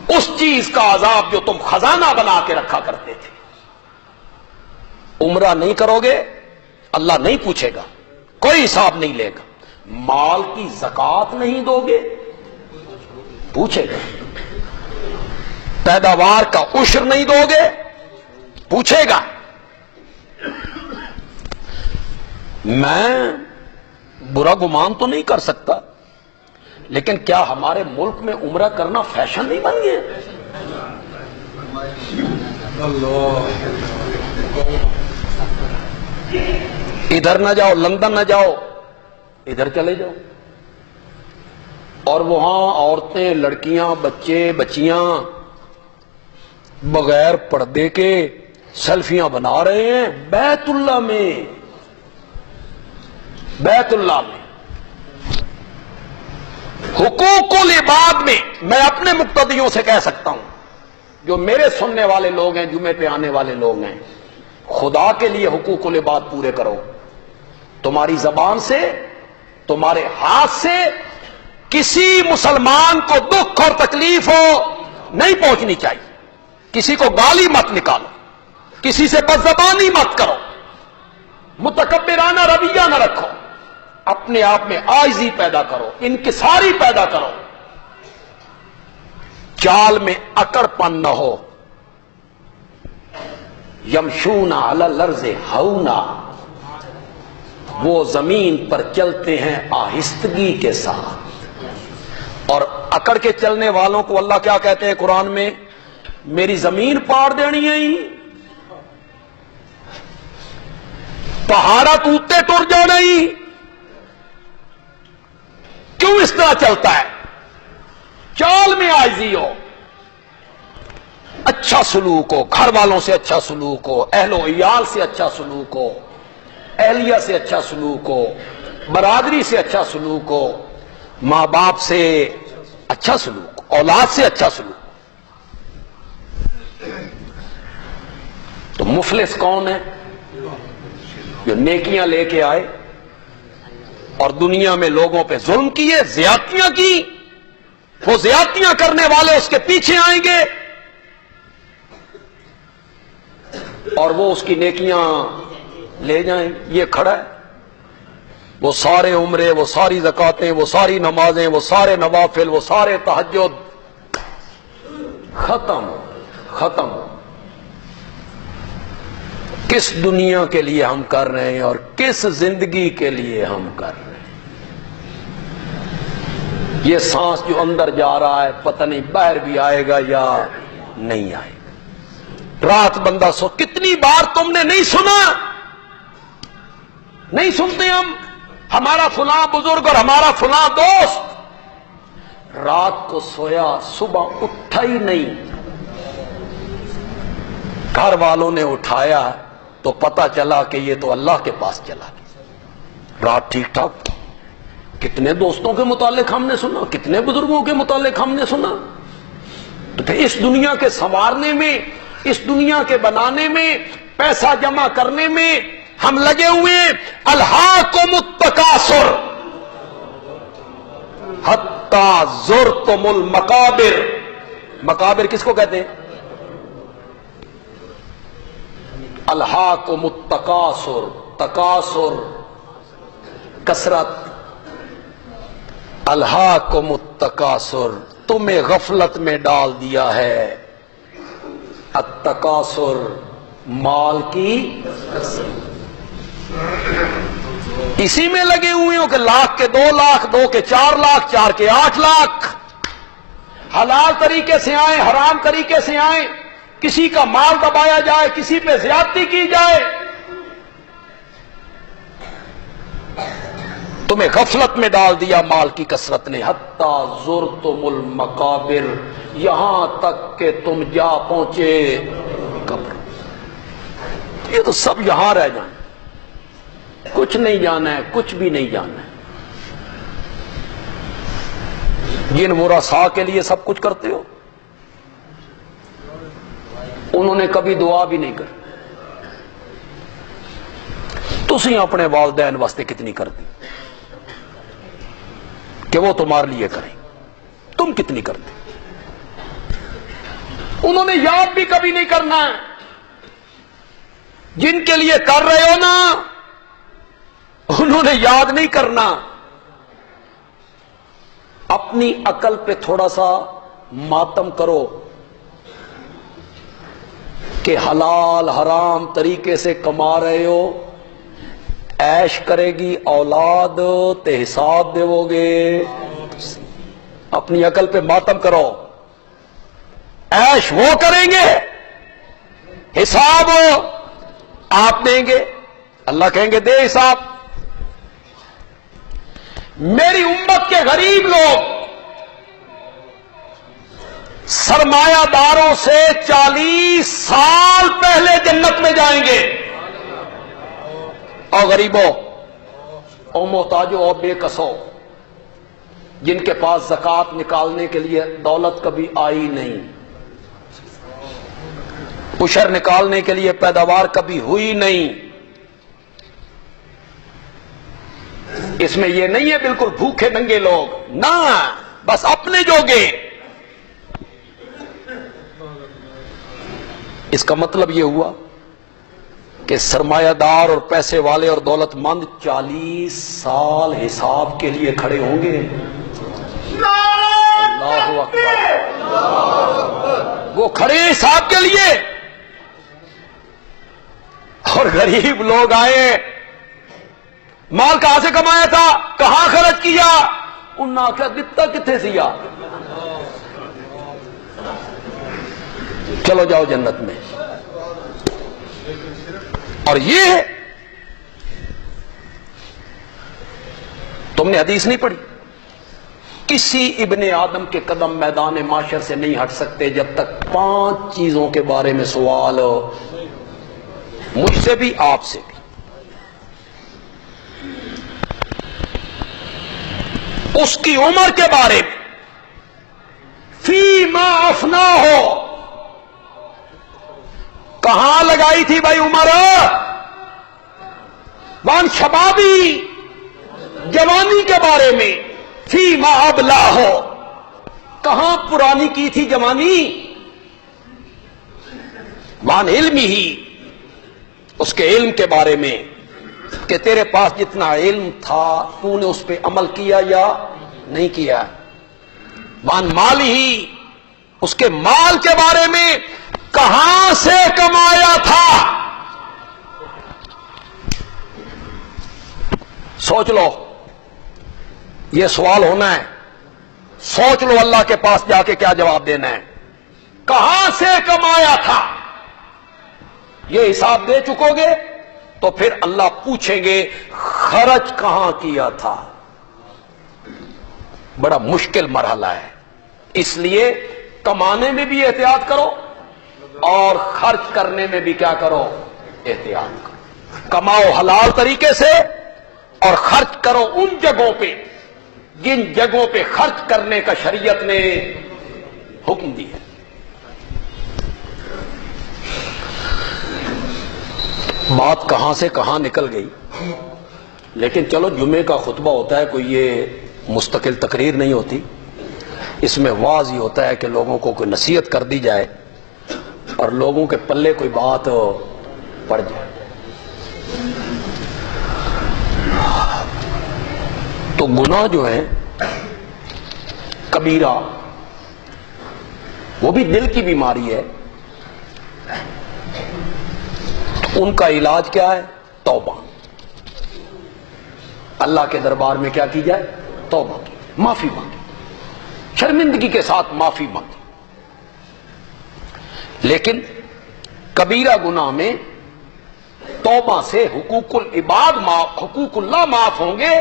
اس چیز کا عذاب جو تم خزانہ بنا کے رکھا کرتے تھے۔ عمرہ نہیں کرو گے اللہ نہیں پوچھے گا، کوئی حساب نہیں لے گا۔ مال کی زکوٰۃ نہیں دو گے پوچھے گا، پیداوار کا عشر نہیں دو گے پوچھے گا۔ میں برا گمان تو نہیں کر سکتا، لیکن کیا ہمارے ملک میں عمرہ کرنا فیشن نہیں بن گیا؟ ادھر نہ جاؤ، لندن نہ جاؤ، ادھر چلے جاؤ، اور وہاں عورتیں، لڑکیاں، بچے، بچیاں بغیر پردے کے سیلفیاں بنا رہے ہیں بیت اللہ میں، بیت اللہ میں۔ حقوق العباد میں میں اپنے مقتدیوں سے کہہ سکتا ہوں، جو میرے سننے والے لوگ ہیں، جمعے پہ آنے والے لوگ ہیں، خدا کے لیے حقوق العباد پورے کرو. تمہاری زبان سے، تمہارے ہاتھ سے کسی مسلمان کو دکھ اور تکلیف ہو نہیں پہنچنی چاہیے. کسی کو گالی مت نکالو، کسی سے بدزبانی مت کرو، متکبرانہ رویہ نہ رکھو. اپنے آپ میں عاجزی پیدا کرو، انکساری پیدا کرو. چال میں اکڑ پن نہ ہو. یمشون علی الارض ہونا، وہ زمین پر چلتے ہیں آہستگی کے ساتھ. اور اکڑ کے چلنے والوں کو اللہ کیا کہتے ہیں قرآن میں؟ میری زمین پاڑ دینی ہے، پہاڑا ٹوٹتے ٹر جانا ہی. کیوں اس طرح چلتا ہے؟ چال میں عاجزی ہو، اچھا سلوک ہو، گھر والوں سے اچھا سلوک ہو، اہل و عیال سے اچھا سلوک ہو، اہلیہ سے اچھا سلوک ہو، برادری سے اچھا سلوک ہو، ماں باپ سے اچھا سلوک، اولاد سے اچھا سلوک. تو مفلس کون ہے؟ جو نیکیاں لے کے آئے اور دنیا میں لوگوں پہ ظلم کیے، زیادتیاں کی. وہ زیادتیاں کرنے والے اس کے پیچھے آئیں گے اور وہ اس کی نیکیاں لے جائیں. یہ کھڑا ہے، وہ سارے عمرے، وہ ساری زکاتیں، وہ ساری نمازیں، وہ سارے نوافل، وہ سارے تہجد ختم. کس دنیا کے لیے ہم کر رہے ہیں اور کس زندگی کے لیے ہم کر رہے ہیں؟ یہ سانس جو اندر جا رہا ہے پتہ نہیں باہر بھی آئے گا یا نہیں آئے گا. رات بندہ سو، کتنی بار تم نے نہیں سنا؟ نہیں سنتے ہم؟ ہمارا فلاں بزرگ اور ہمارا فلاں دوست رات کو سویا، صبح اٹھا ہی نہیں. گھر والوں نے اٹھایا تو پتا چلا کہ یہ تو اللہ کے پاس چلا گیا. رات ٹھیک ٹھاک. کتنے دوستوں کے متعلق ہم نے سنا، کتنے بزرگوں کے متعلق ہم نے سنا. تو پھر اس دنیا کے سنوارنے میں، اس دنیا کے بنانے میں، پیسہ جمع کرنے میں ہم لگے ہوئے. الہاکم التکاثر حتی زرتم المقابر. مقابر کس کو کہتے ہیں؟ الہاکم التکاثر، تکاثر کثرت. الہاکم التکاثر، تمہیں غفلت میں ڈال دیا ہے. التکاثر، مال کی کثرت. اسی میں لگے ہوئے ہو کہ لاکھ کے 2 لاکھ، 2 کے 4 لاکھ، 4 کے 8 لاکھ. حلال طریقے سے آئیں، حرام طریقے سے آئیں، کسی کا مال دبایا جائے، کسی پہ زیادتی کی جائے. تمہیں غفلت میں ڈال دیا مال کی کثرت نے. حتی زرتم المقابر، یہاں تک کہ تم جا پہنچے قبر. یہ تو سب یہاں رہ جائیں، کچھ نہیں جانا ہے، کچھ بھی نہیں جانا ہے. جن ورثاء کے لیے سب کچھ کرتے ہو، انہوں نے کبھی دعا بھی نہیں کر. تسی اپنے والدین واسطے کتنی کرتی کہ وہ تمہارے لیے کریں؟ تم کتنی کرتے؟ انہوں نے یاد بھی کبھی نہیں کرنا ہے. جن کے لیے کر رہے ہو نا، انہوں نے یاد نہیں کرنا. اپنی عقل پہ تھوڑا سا ماتم کرو کہ حلال حرام طریقے سے کما رہے ہو. عیش کرے گی اولاد تے حساب دیو گے. اپنی عقل پہ ماتم کرو. عیش وہ کریں گے، حساب آپ دیں گے. اللہ کہیں گے دے حساب. میری امت کے غریب لوگ سرمایہ داروں سے 40 سال پہلے جنت میں جائیں گے. اور غریبوں اور محتاجوں اور بے کسوں، جن کے پاس زکوٰۃ نکالنے کے لیے دولت کبھی آئی نہیں، عشر نکالنے کے لیے پیداوار کبھی ہوئی نہیں. اس میں یہ نہیں ہے بالکل بھوکے ننگے لوگ، نہ، بس اپنے جوگے. اس کا مطلب یہ ہوا کہ سرمایہ دار اور پیسے والے اور دولت مند 40 سال حساب کے لیے کھڑے ہوں گے. اللہ اکبر. وہ کھڑے حساب کے لیے، اور غریب لوگ آئے، مال کہاں سے کمایا تھا، کہاں خرچ کیا، انہوں نے آخیا دتا کتنے سیا، چلو جاؤ جنت میں. اور یہ تم نے حدیث نہیں پڑھی، کسی ابن آدم کے قدم میدان معاشر سے نہیں ہٹ سکتے جب تک 5 چیزوں کے بارے میں سوال ہو، مجھ سے بھی آپ سے بھی. اس کی عمر کے بارے میں، فی ما افنا ہو، کہاں لگائی تھی بھائی عمر، وان شبابی، جوانی کے بارے میں، فی ما ابلا ہو، کہاں پرانی کی تھی جوانی، وان علمی ہی، اس کے علم کے بارے میں کہ تیرے پاس جتنا علم تھا تو نے اس پہ عمل کیا یا نہیں کیا. وان مال ہی، اس کے مال کے بارے میں کہاں سے کمایا تھا. سوچ لو، یہ سوال ہونا ہے، سوچ لو اللہ کے پاس جا کے کیا جواب دینا ہے. کہاں سے کمایا تھا، یہ حساب دے چکو گے تو پھر اللہ پوچھیں گے خرچ کہاں کیا تھا. بڑا مشکل مرحلہ ہے، اس لیے کمانے میں بھی احتیاط کرو اور خرچ کرنے میں بھی کیا کرو، احتیاط کرو. کماؤ حلال طریقے سے اور خرچ کرو ان جگہوں پہ جن جگہوں پہ خرچ کرنے کا شریعت نے حکم دیا. بات کہاں سے کہاں نکل گئی، لیکن چلو جمعے کا خطبہ ہوتا ہے، کوئی یہ مستقل تقریر نہیں ہوتی، اس میں واضح ہوتا ہے کہ لوگوں کو کوئی نصیحت کر دی جائے اور لوگوں کے پلے کوئی بات پڑ جائے. تو گناہ جو ہے کبیرہ، وہ بھی دل کی بیماری ہے، ان کا علاج کیا ہے، توبہ. اللہ کے دربار میں کیا کی جائے، توبہ کی، معافی مانگی، شرمندگی کے ساتھ معافی مانگی. لیکن کبیرہ گناہ میں توبہ سے حقوق العباد حقوق اللہ معاف ہوں گے،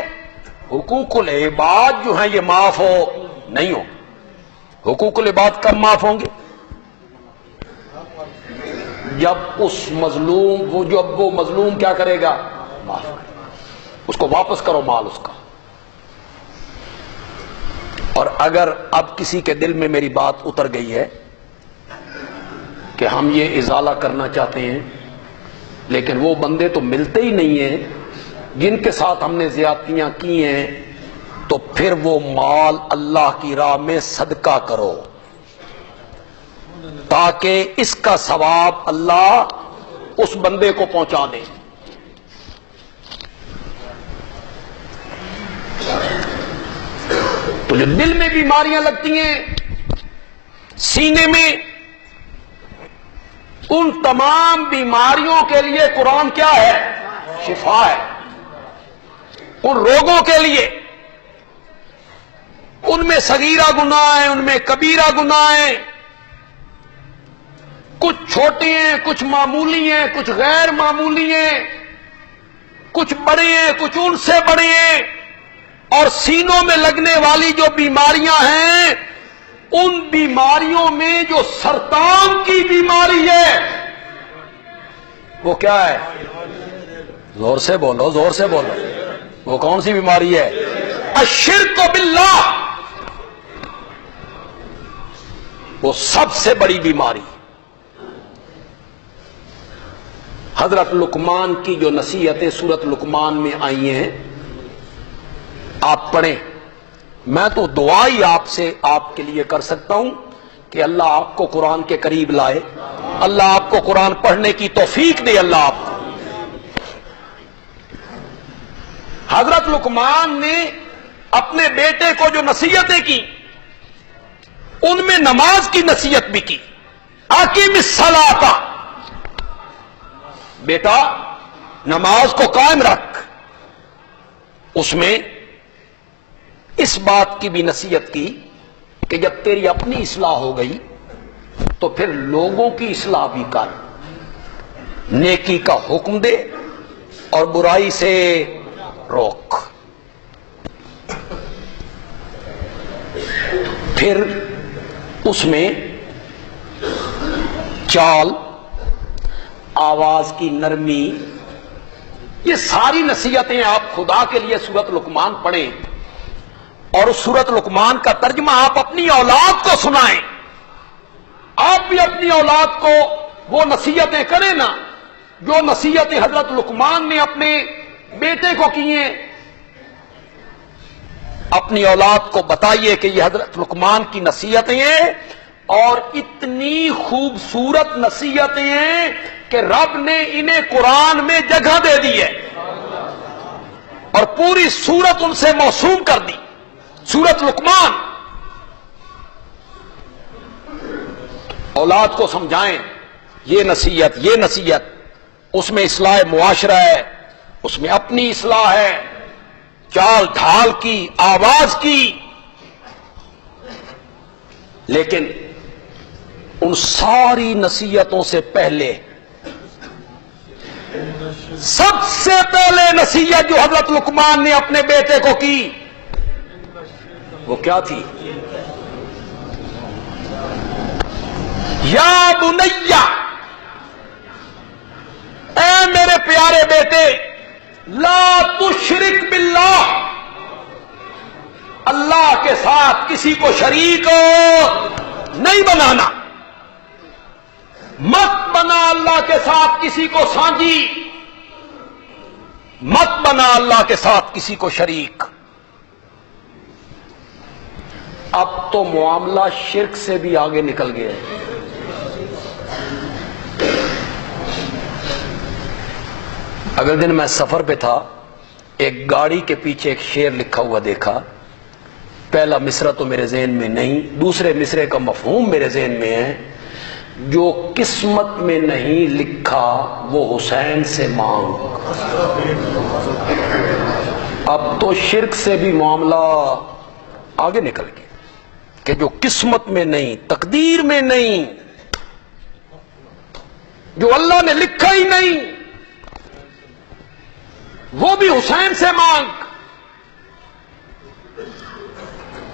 حقوق العباد جو ہیں یہ معاف ہو نہیں ہوں. حقوق العباد کب معاف ہوں گے، جب اس مظلوم وہ مظلوم کیا کرے گا، معاف کرے گا، اس کو واپس کرو مال اس کا. اور اگر اب کسی کے دل میں میری بات اتر گئی ہے کہ ہم یہ ازالہ کرنا چاہتے ہیں لیکن وہ بندے تو ملتے ہی نہیں ہیں جن کے ساتھ ہم نے زیادتیاں کی ہیں، تو پھر وہ مال اللہ کی راہ میں صدقہ کرو تاکہ اس کا ثواب اللہ اس بندے کو پہنچا دے. تو جو دل میں بیماریاں لگتی ہیں، سینے میں، ان تمام بیماریوں کے لیے قرآن کیا ہے، شفا ہے. ان روگوں کے لیے، ان میں صغیرہ گناہ ہیں، ان میں کبیرہ گناہ ہیں، کچھ چھوٹے ہیں، کچھ معمولی ہیں، کچھ غیر معمولی ہیں، کچھ بڑے ہیں، کچھ ان سے بڑے ہیں. اور سینوں میں لگنے والی جو بیماریاں ہیں، ان بیماریوں میں جو سرطان کی بیماری ہے وہ کیا ہے، زور سے بولو، زور سے بولو، وہ کون سی بیماری ہے، الشرک باللہ. وہ سب سے بڑی بیماری. حضرت لقمان کی جو نصیحتیں سورت لقمان میں آئی ہیں آپ پڑھیں. میں تو دعا ہی آپ کے لیے کر سکتا ہوں کہ اللہ آپ کو قرآن کے قریب لائے, اللہ آپ کو قرآن پڑھنے کی توفیق دے. اللہ آپ کو. حضرت لقمان نے اپنے بیٹے کو جو نصیحتیں کی ان میں نماز کی نصیحت بھی کی. اقیم الصلاۃ, بیٹا نماز کو قائم رکھ. اس میں اس بات کی بھی نصیحت کی کہ جب تیری اپنی اصلاح ہو گئی تو پھر لوگوں کی اصلاح بھی کر, نیکی کا حکم دے اور برائی سے روک. پھر اس میں چال, آواز کی نرمی, یہ ساری نصیحتیں آپ خدا کے لیے سورت لقمان پڑھیں اور اس سورت لقمان کا ترجمہ آپ اپنی اولاد کو سنائیں. آپ بھی اپنی اولاد کو وہ نصیحتیں کریں نا جو نصیحتیں حضرت لقمان نے اپنے بیٹے کو کی ہیں. اپنی اولاد کو بتائیے کہ یہ حضرت لقمان کی نصیحتیں ہیں اور اتنی خوبصورت نصیحتیں ہیں کہ رب نے انہیں قرآن میں جگہ دے دی ہے اور پوری سورت ان سے موسوم کر دی. سورت لقمان. اولاد کو سمجھائیں یہ نصیحت اس میں اصلاح معاشرہ ہے, اس میں اپنی اصلاح ہے, چال ڈھال کی, آواز کی. لیکن ان ساری نصیحتوں سے پہلے سب سے پہلے نصیحت جو حضرت لقمان نے اپنے بیٹے کو کی وہ کیا تھی؟ یا بنیا, اے میرے پیارے بیٹے, لا تشرک باللہ, اللہ کے ساتھ کسی کو شریک نہیں بنانا. مت بنا اللہ کے ساتھ کسی کو سانجی, مت بنا اللہ کے ساتھ کسی کو شریک. اب تو معاملہ شرک سے بھی آگے نکل گیا ہے. اگلے دن میں سفر پہ تھا, ایک گاڑی کے پیچھے ایک شعر لکھا ہوا دیکھا. پہلا مصرع تو میرے ذہن میں نہیں, دوسرے مصرے کا مفہوم میرے ذہن میں ہے. جو قسمت میں نہیں لکھا وہ حسین سے مانگ. اب تو شرک سے بھی معاملہ آگے نکل گیا کہ جو قسمت میں نہیں, تقدیر میں نہیں, جو اللہ نے لکھا ہی نہیں وہ بھی حسین سے مانگ.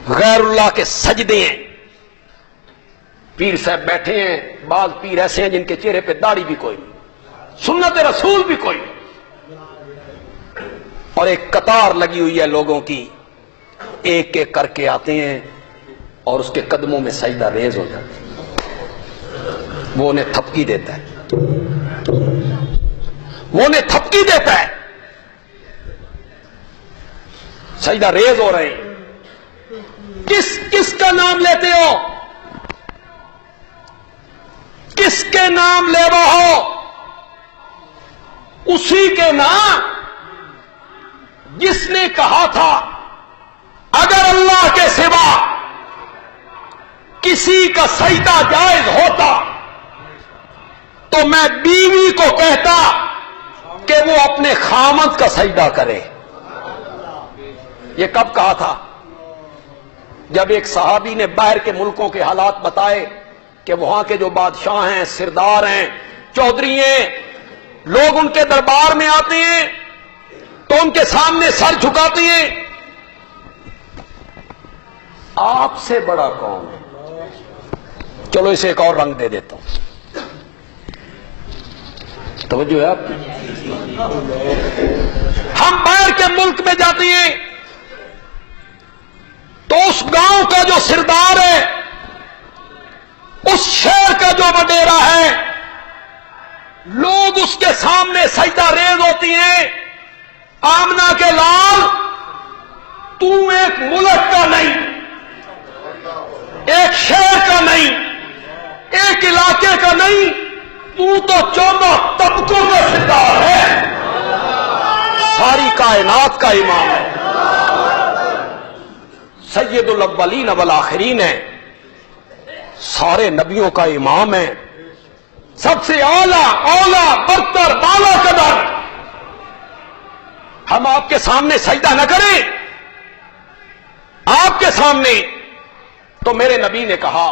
غیر اللہ کے سجدے ہیں. پیر صاحب بیٹھے ہیں, بعض پیر ایسے ہیں جن کے چہرے پہ داڑھی بھی کوئی نہیں, سنت رسول بھی کوئی نہیں, اور ایک قطار لگی ہوئی ہے لوگوں کی, ایک ایک کر کے آتے ہیں اور اس کے قدموں میں سجدہ ریز ہو جاتے ہیں. وہ انہیں تھپکی دیتا ہے, وہ انہیں تھپکی دیتا ہے, سجدہ ریز ہو رہے ہیں. کس کا نام لیتے ہو؟ کس کے نام لے رہے ہو؟ اسی کے نام جس نے کہا تھا اگر اللہ کے سوا کسی کا سجدہ جائز ہوتا تو میں بیوی کو کہتا کہ وہ اپنے خامد کا سجدہ کرے. یہ کب کہا تھا؟ جب ایک صحابی نے باہر کے ملکوں کے حالات بتائے کہ وہاں کے جو بادشاہ ہیں, سردار ہیں, چودھری ہیں, لوگ ان کے دربار میں آتے ہیں تو ان کے سامنے سر جھکاتے ہیں. آپ سے بڑا کون ہے؟ چلو اسے ایک اور رنگ دے دیتا ہوں. توجہ ہے آپ کی؟ ہم باہر کے ملک میں جاتے ہیں تو اس گاؤں کا جو سردار ہے, اس شہر کا جو وڈیرا ہے, لوگ اس کے سامنے سجدہ ریز ہوتی ہیں، آمنہ کے لال تو ایک ملک کا نہیں، ایک شہر کا نہیں، ایک علاقے کا نہیں، تو 14 طبقوں کا سردار ہے، ساری کائنات کا امام ہے، سید الاولین والآخرین ہے، سارے نبیوں کا امام ہے، سب سے اعلیٰ اولا برتر بالا قدر۔ ہم آپ کے سامنے سجدہ نہ کریں، آپ کے سامنے تو میرے نبی نے کہا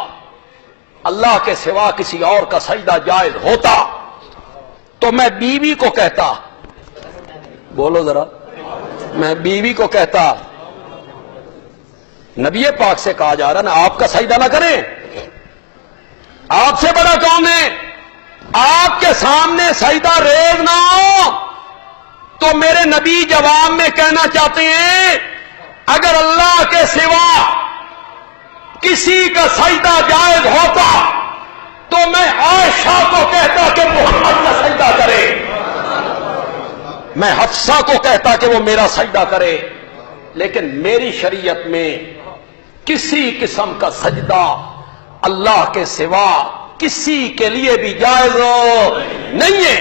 اللہ کے سوا کسی اور کا سجدہ جائز ہوتا تو میں بیوی کو کہتا، بولو ذرا، میں بیوی کو کہتا، نبی پاک سے کہا جا رہا نا آپ کا سجدہ نہ کریں، آپ سے بڑا کون ہے؟ آپ کے سامنے سجدہ ریز نہ ہو تو میرے نبی جواب میں کہنا چاہتے ہیں اگر اللہ کے سوا کسی کا سجدہ جائز ہوتا تو میں عائشہ کو کہتا کہ محمد کا سجدہ کرے، میں حفصہ کو کہتا کہ وہ میرا سجدہ کرے، لیکن میری شریعت میں کسی قسم کا سجدہ اللہ کے سوا کسی کے لیے بھی جائز نہیں ہے۔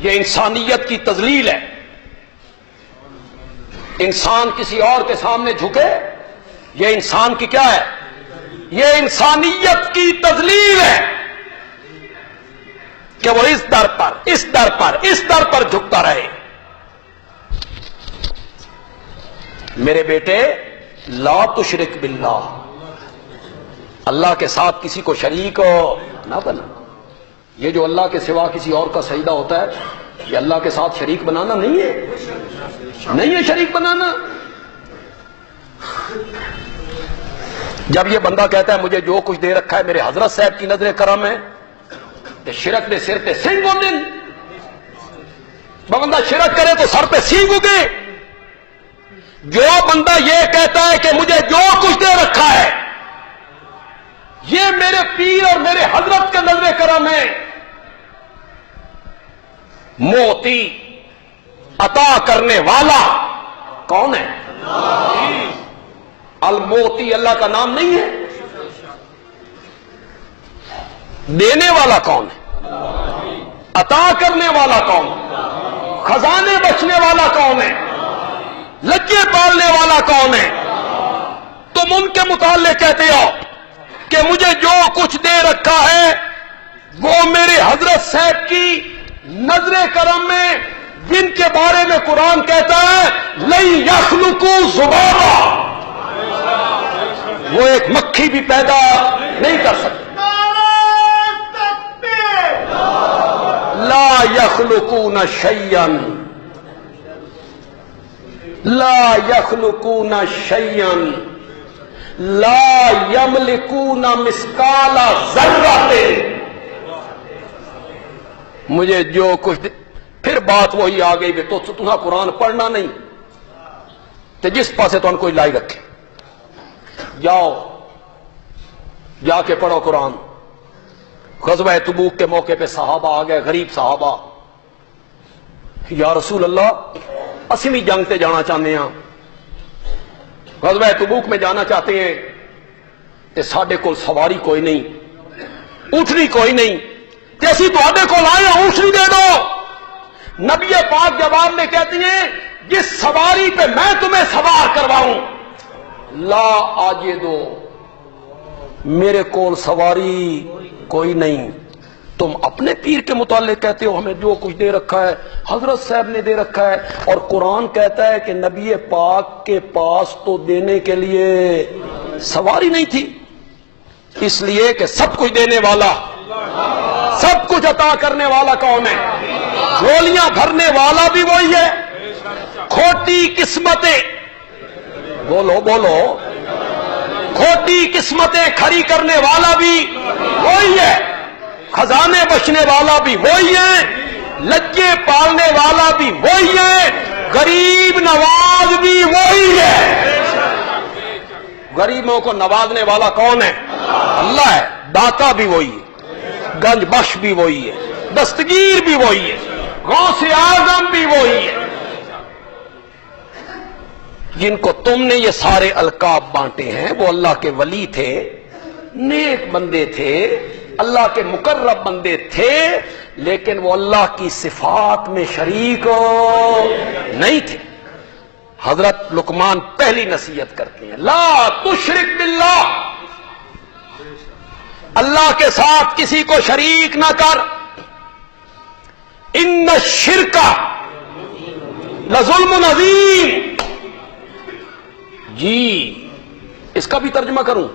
یہ انسانیت کی تذلیل ہے، انسان کسی اور کے سامنے جھکے، یہ انسان کی کیا ہے؟ یہ انسانیت کی تذلیل ہے کہ وہ اس در پر اس در پر اس در پر جھکتا رہے۔ میرے بیٹے لا تشرک باللہ، اللہ کے ساتھ کسی کو شریک نہ بنا۔ یہ جو اللہ کے سوا کسی اور کا سجدہ ہوتا ہے یہ اللہ کے ساتھ شریک بنانا نہیں ہے، نہیں ہے شریک بنانا۔ جب یہ بندہ کہتا ہے مجھے جو کچھ دے رکھا ہے میرے حضرت صاحب کی نظر کرم ہے کہ شرک نے سر پہ سنگ اگے، بندہ شرک کرے تو سر پہ سینگ اگے۔ جو بندہ یہ کہتا ہے کہ مجھے جو کچھ دے رکھا ہے یہ میرے پیر اور میرے حضرت کے نظر کرم ہے، موتی عطا کرنے والا کون ہے؟ الموتی اللہ کا نام نہیں ہے؟ دینے والا کون ہے؟ عطا کرنے والا کون ہے؟ خزانے بچنے والا کون ہے؟ لجے پالنے والا کون ہے؟ تم ان کے متعلق کہتے ہو کہ مجھے جو کچھ دے رکھا ہے وہ میرے حضرت صاحب کی نظر کرم میں، جن کے بارے میں قرآن کہتا ہے لَن يَخْلُقُوا ذُبَابًا، وہ ایک مکھی بھی پیدا نہیں کر سکتے۔ لا يخلقون شيئا، لا يخلقون شيئا، لا يملكون مثقال ذرة، مجھے جو کچھ پھر بات وہی آ گئی کہ تو تمہیں قرآن پڑھنا نہیں تو جس پاسے تو ان کوئی لائی رکھے، جاؤ جا کے پڑھو قرآن۔ غزوہ تبوک کے موقع پہ صحابہ آ گئے، غریب صحابہ، یا رسول اللہ اسی بھی جنگ تے جانا چاہتے ہیں، غزوہ تبوک میں جانا چاہتے ہیں تے ساڈے کول سواری کوئی نہیں، اونٹنی کوئی نہیں، تے اسی تواڈے کول آئے ہیں، اونٹنی دے دو۔ نبی پاک جواب میں کہتی ہیں جس سواری پہ میں تمہیں سوار کرواؤں لا آجے دو، میرے کول سواری کوئی نہیں۔ تم اپنے پیر کے متعلق کہتے ہو ہمیں جو کچھ دے رکھا ہے حضرت صاحب نے دے رکھا ہے، اور قرآن کہتا ہے کہ نبی پاک کے پاس تو دینے کے لیے سواری نہیں تھی، اس لیے کہ سب کچھ دینے والا، سب کچھ عطا کرنے والا کون ہے؟ جھولیاں بھرنے والا بھی وہی ہے، کھوٹی قسمتیں، بولو بولو، کھوٹی قسمتیں کھڑی کرنے والا بھی وہی ہے، خزانے بچنے والا بھی وہی ہے، لجے پالنے والا بھی وہی ہے، غریب نواز بھی وہی ہے۔ غریبوں کو نوازنے والا کون ہے؟ اللہ ہے۔ داتا بھی وہی ہے، گنج بخش بھی وہی ہے، دستگیر بھی وہی ہے، غوث اعظم بھی وہی ہے. جن کو تم نے یہ سارے القاب بانٹے ہیں وہ اللہ کے ولی تھے، نیک بندے تھے، اللہ کے مقرب بندے تھے، لیکن وہ اللہ کی صفات میں شریک نہیں تھے. حضرت لقمان پہلی نصیحت کرتے ہیں، لا تشرک باللہ، اللہ کے ساتھ کسی کو شریک نہ کر. ان الشرک لظلم عظیم. جی اس کا بھی ترجمہ کروں،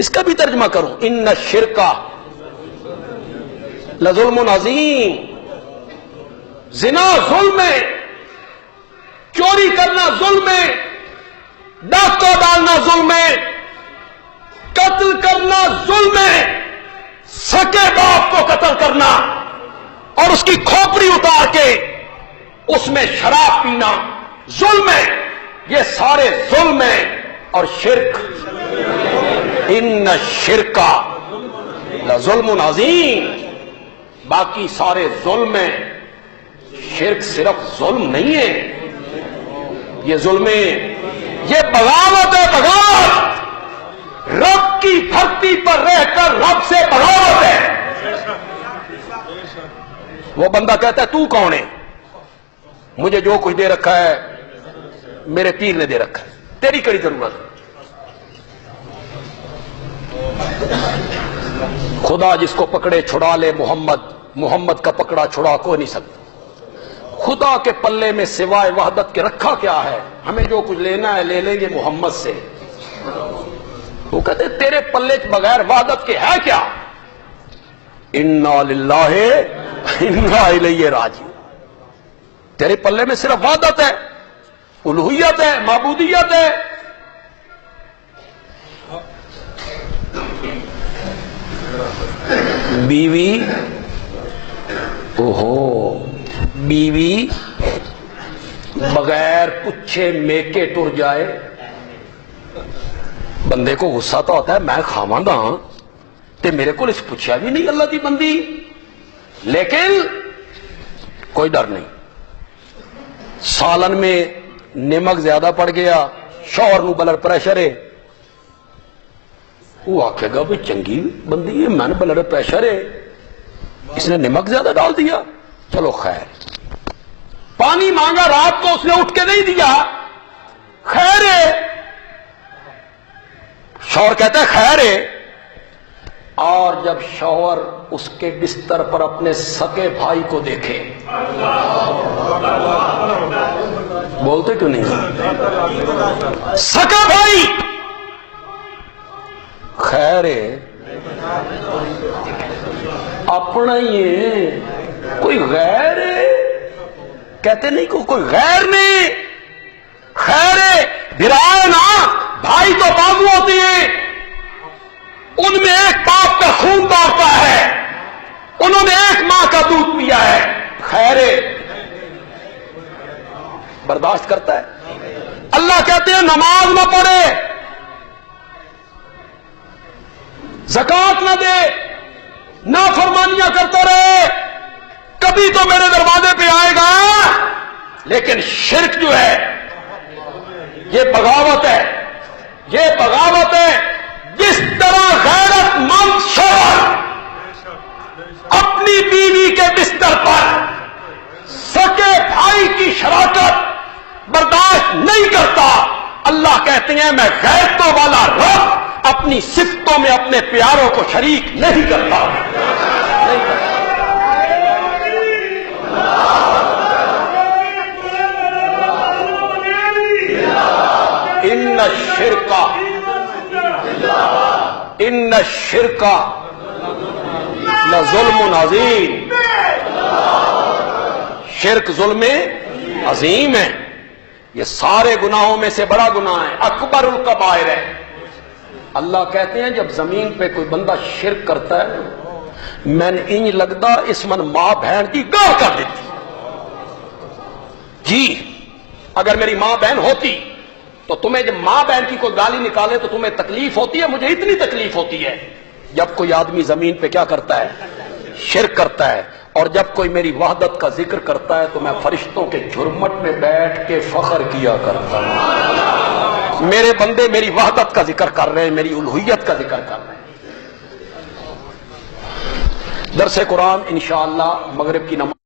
اس کا بھی ترجمہ کروں، ان الشرک لظلم عظیم. زنا ظلم ہے، چوری کرنا ظلم ہے، ڈاکہ ڈالنا ظلم ہے، قتل کرنا ظلم ہے، سکے باپ کو قتل کرنا اور اس کی کھوپڑی اتار کے اس میں شراب پینا ظلم ہے. یہ سارے ظلم ہیں. اور شرک، ان الشرک لظلم عظیم، باقی سارے ظلم ہیں. شرک صرف ظلم نہیں ہے، یہ ظلم ہے، یہ بغاوت ہے. بغاوت رب کی دھرتی پر رہ کر رب سے بغاوت ہے. وہ بندہ کہتا ہے تو کون ہے؟ مجھے جو کچھ دے رکھا ہے میرے پیر نے دے رکھا ہے، تیری کڑی ضرورت ہے. خدا جس کو پکڑے چھڑا لے محمد، محمد کا پکڑا چھڑا کوئی نہیں سکتا. خدا کے پلے میں سوائے وحدت کے رکھا کیا ہے؟ ہمیں جو کچھ لینا ہے لے لیں گے محمد سے. وہ کہتے ہیں تیرے پلے بغیر وحدت کے ہے کیا؟ انا للہ انا الیہ راجعون. تیرے پلے میں صرف وحدت ہے، الوہیت ہے، معبودیت ہے. بیوی، اوہو، بیوی بغیر پوچھے میکے ٹر جائے، بندے کو غصہ تو ہوتا ہے، میں کھاواں دا تے میرے کو اس پوچھا بھی نہیں اللہ دی بندی، لیکن کوئی ڈر نہیں. سالن میں نمک زیادہ پڑ گیا، شوہر نو بلڈ پریشر ہے، وہ آکھے گا بھئی چنگی بندی ہے، میں نے بلڈ پریشر ہے، اس نے نمک زیادہ ڈال دیا، چلو خیر. پانی مانگا رات کو، اس نے اٹھ کے نہیں دیا، خیر ہے. شوہر کہتا ہے خیر ہے. اور جب شوہر اس کے بستر پر اپنے سگے بھائی کو دیکھے، بولتے کیوں نہیں؟ سگا بھائی خیر ہے، اپنا ہی ہے، کوئی غیر ہے؟ کہتے نہیں کوئی غیر نہیں، خیر ہے. برائے نا، بھائی تو بازو ہوتی ہیں، ان میں ایک باپ کا خون دوڑتا ہے، انہوں نے ایک ماں کا دودھ پیا ہے، خیر ہے، برداشت کرتا ہے. اللہ کہتے ہیں نماز نہ پڑھے، زکات نہ دے، نافرمانیاں کرتا رہے، کبھی تو میرے دروازے پہ آئے گا. لیکن شرک جو ہے یہ بغاوت ہے، یہ بغاوت ہے. جس طرح غیرت مند شوہر اپنی بیوی کے بستر پر سکے بھائی کی شراکت برداشت نہیں کرتا، اللہ کہتے ہیں میں غیرتوں والا رب اپنی صفتوں میں اپنے پیاروں کو شریک نہیں کرتا. ان الشرک لظلم عظیم. شرک ظلم عظیم ہے. یہ سارے گناہوں میں سے بڑا گناہ ہے، اکبر الکبائر ہے. اللہ کہتے ہیں جب زمین پہ کوئی بندہ شرک کرتا ہے، میں نے انج لگتا اس من ماں بہن کی گاہ کر دیتی. جی اگر میری ماں بہن ہوتی تو تمہیں جب ماں بہن کی کوئی گالی نکالے تو تمہیں تکلیف ہوتی ہے، مجھے اتنی تکلیف ہوتی ہے. جب کوئی آدمی زمین پہ کیا کرتا ہے؟ شرک کرتا ہے، اور جب کوئی میری وحدت کا ذکر کرتا ہے تو میں فرشتوں کے جھرمٹ میں بیٹھ کے فخر کیا کرتا ہوں، میرے بندے میری وحدت کا ذکر کر رہے ہیں، میری الوہیت کا ذکر کر رہے ہیں۔ درس قرآن انشاءاللہ مغرب کی نماز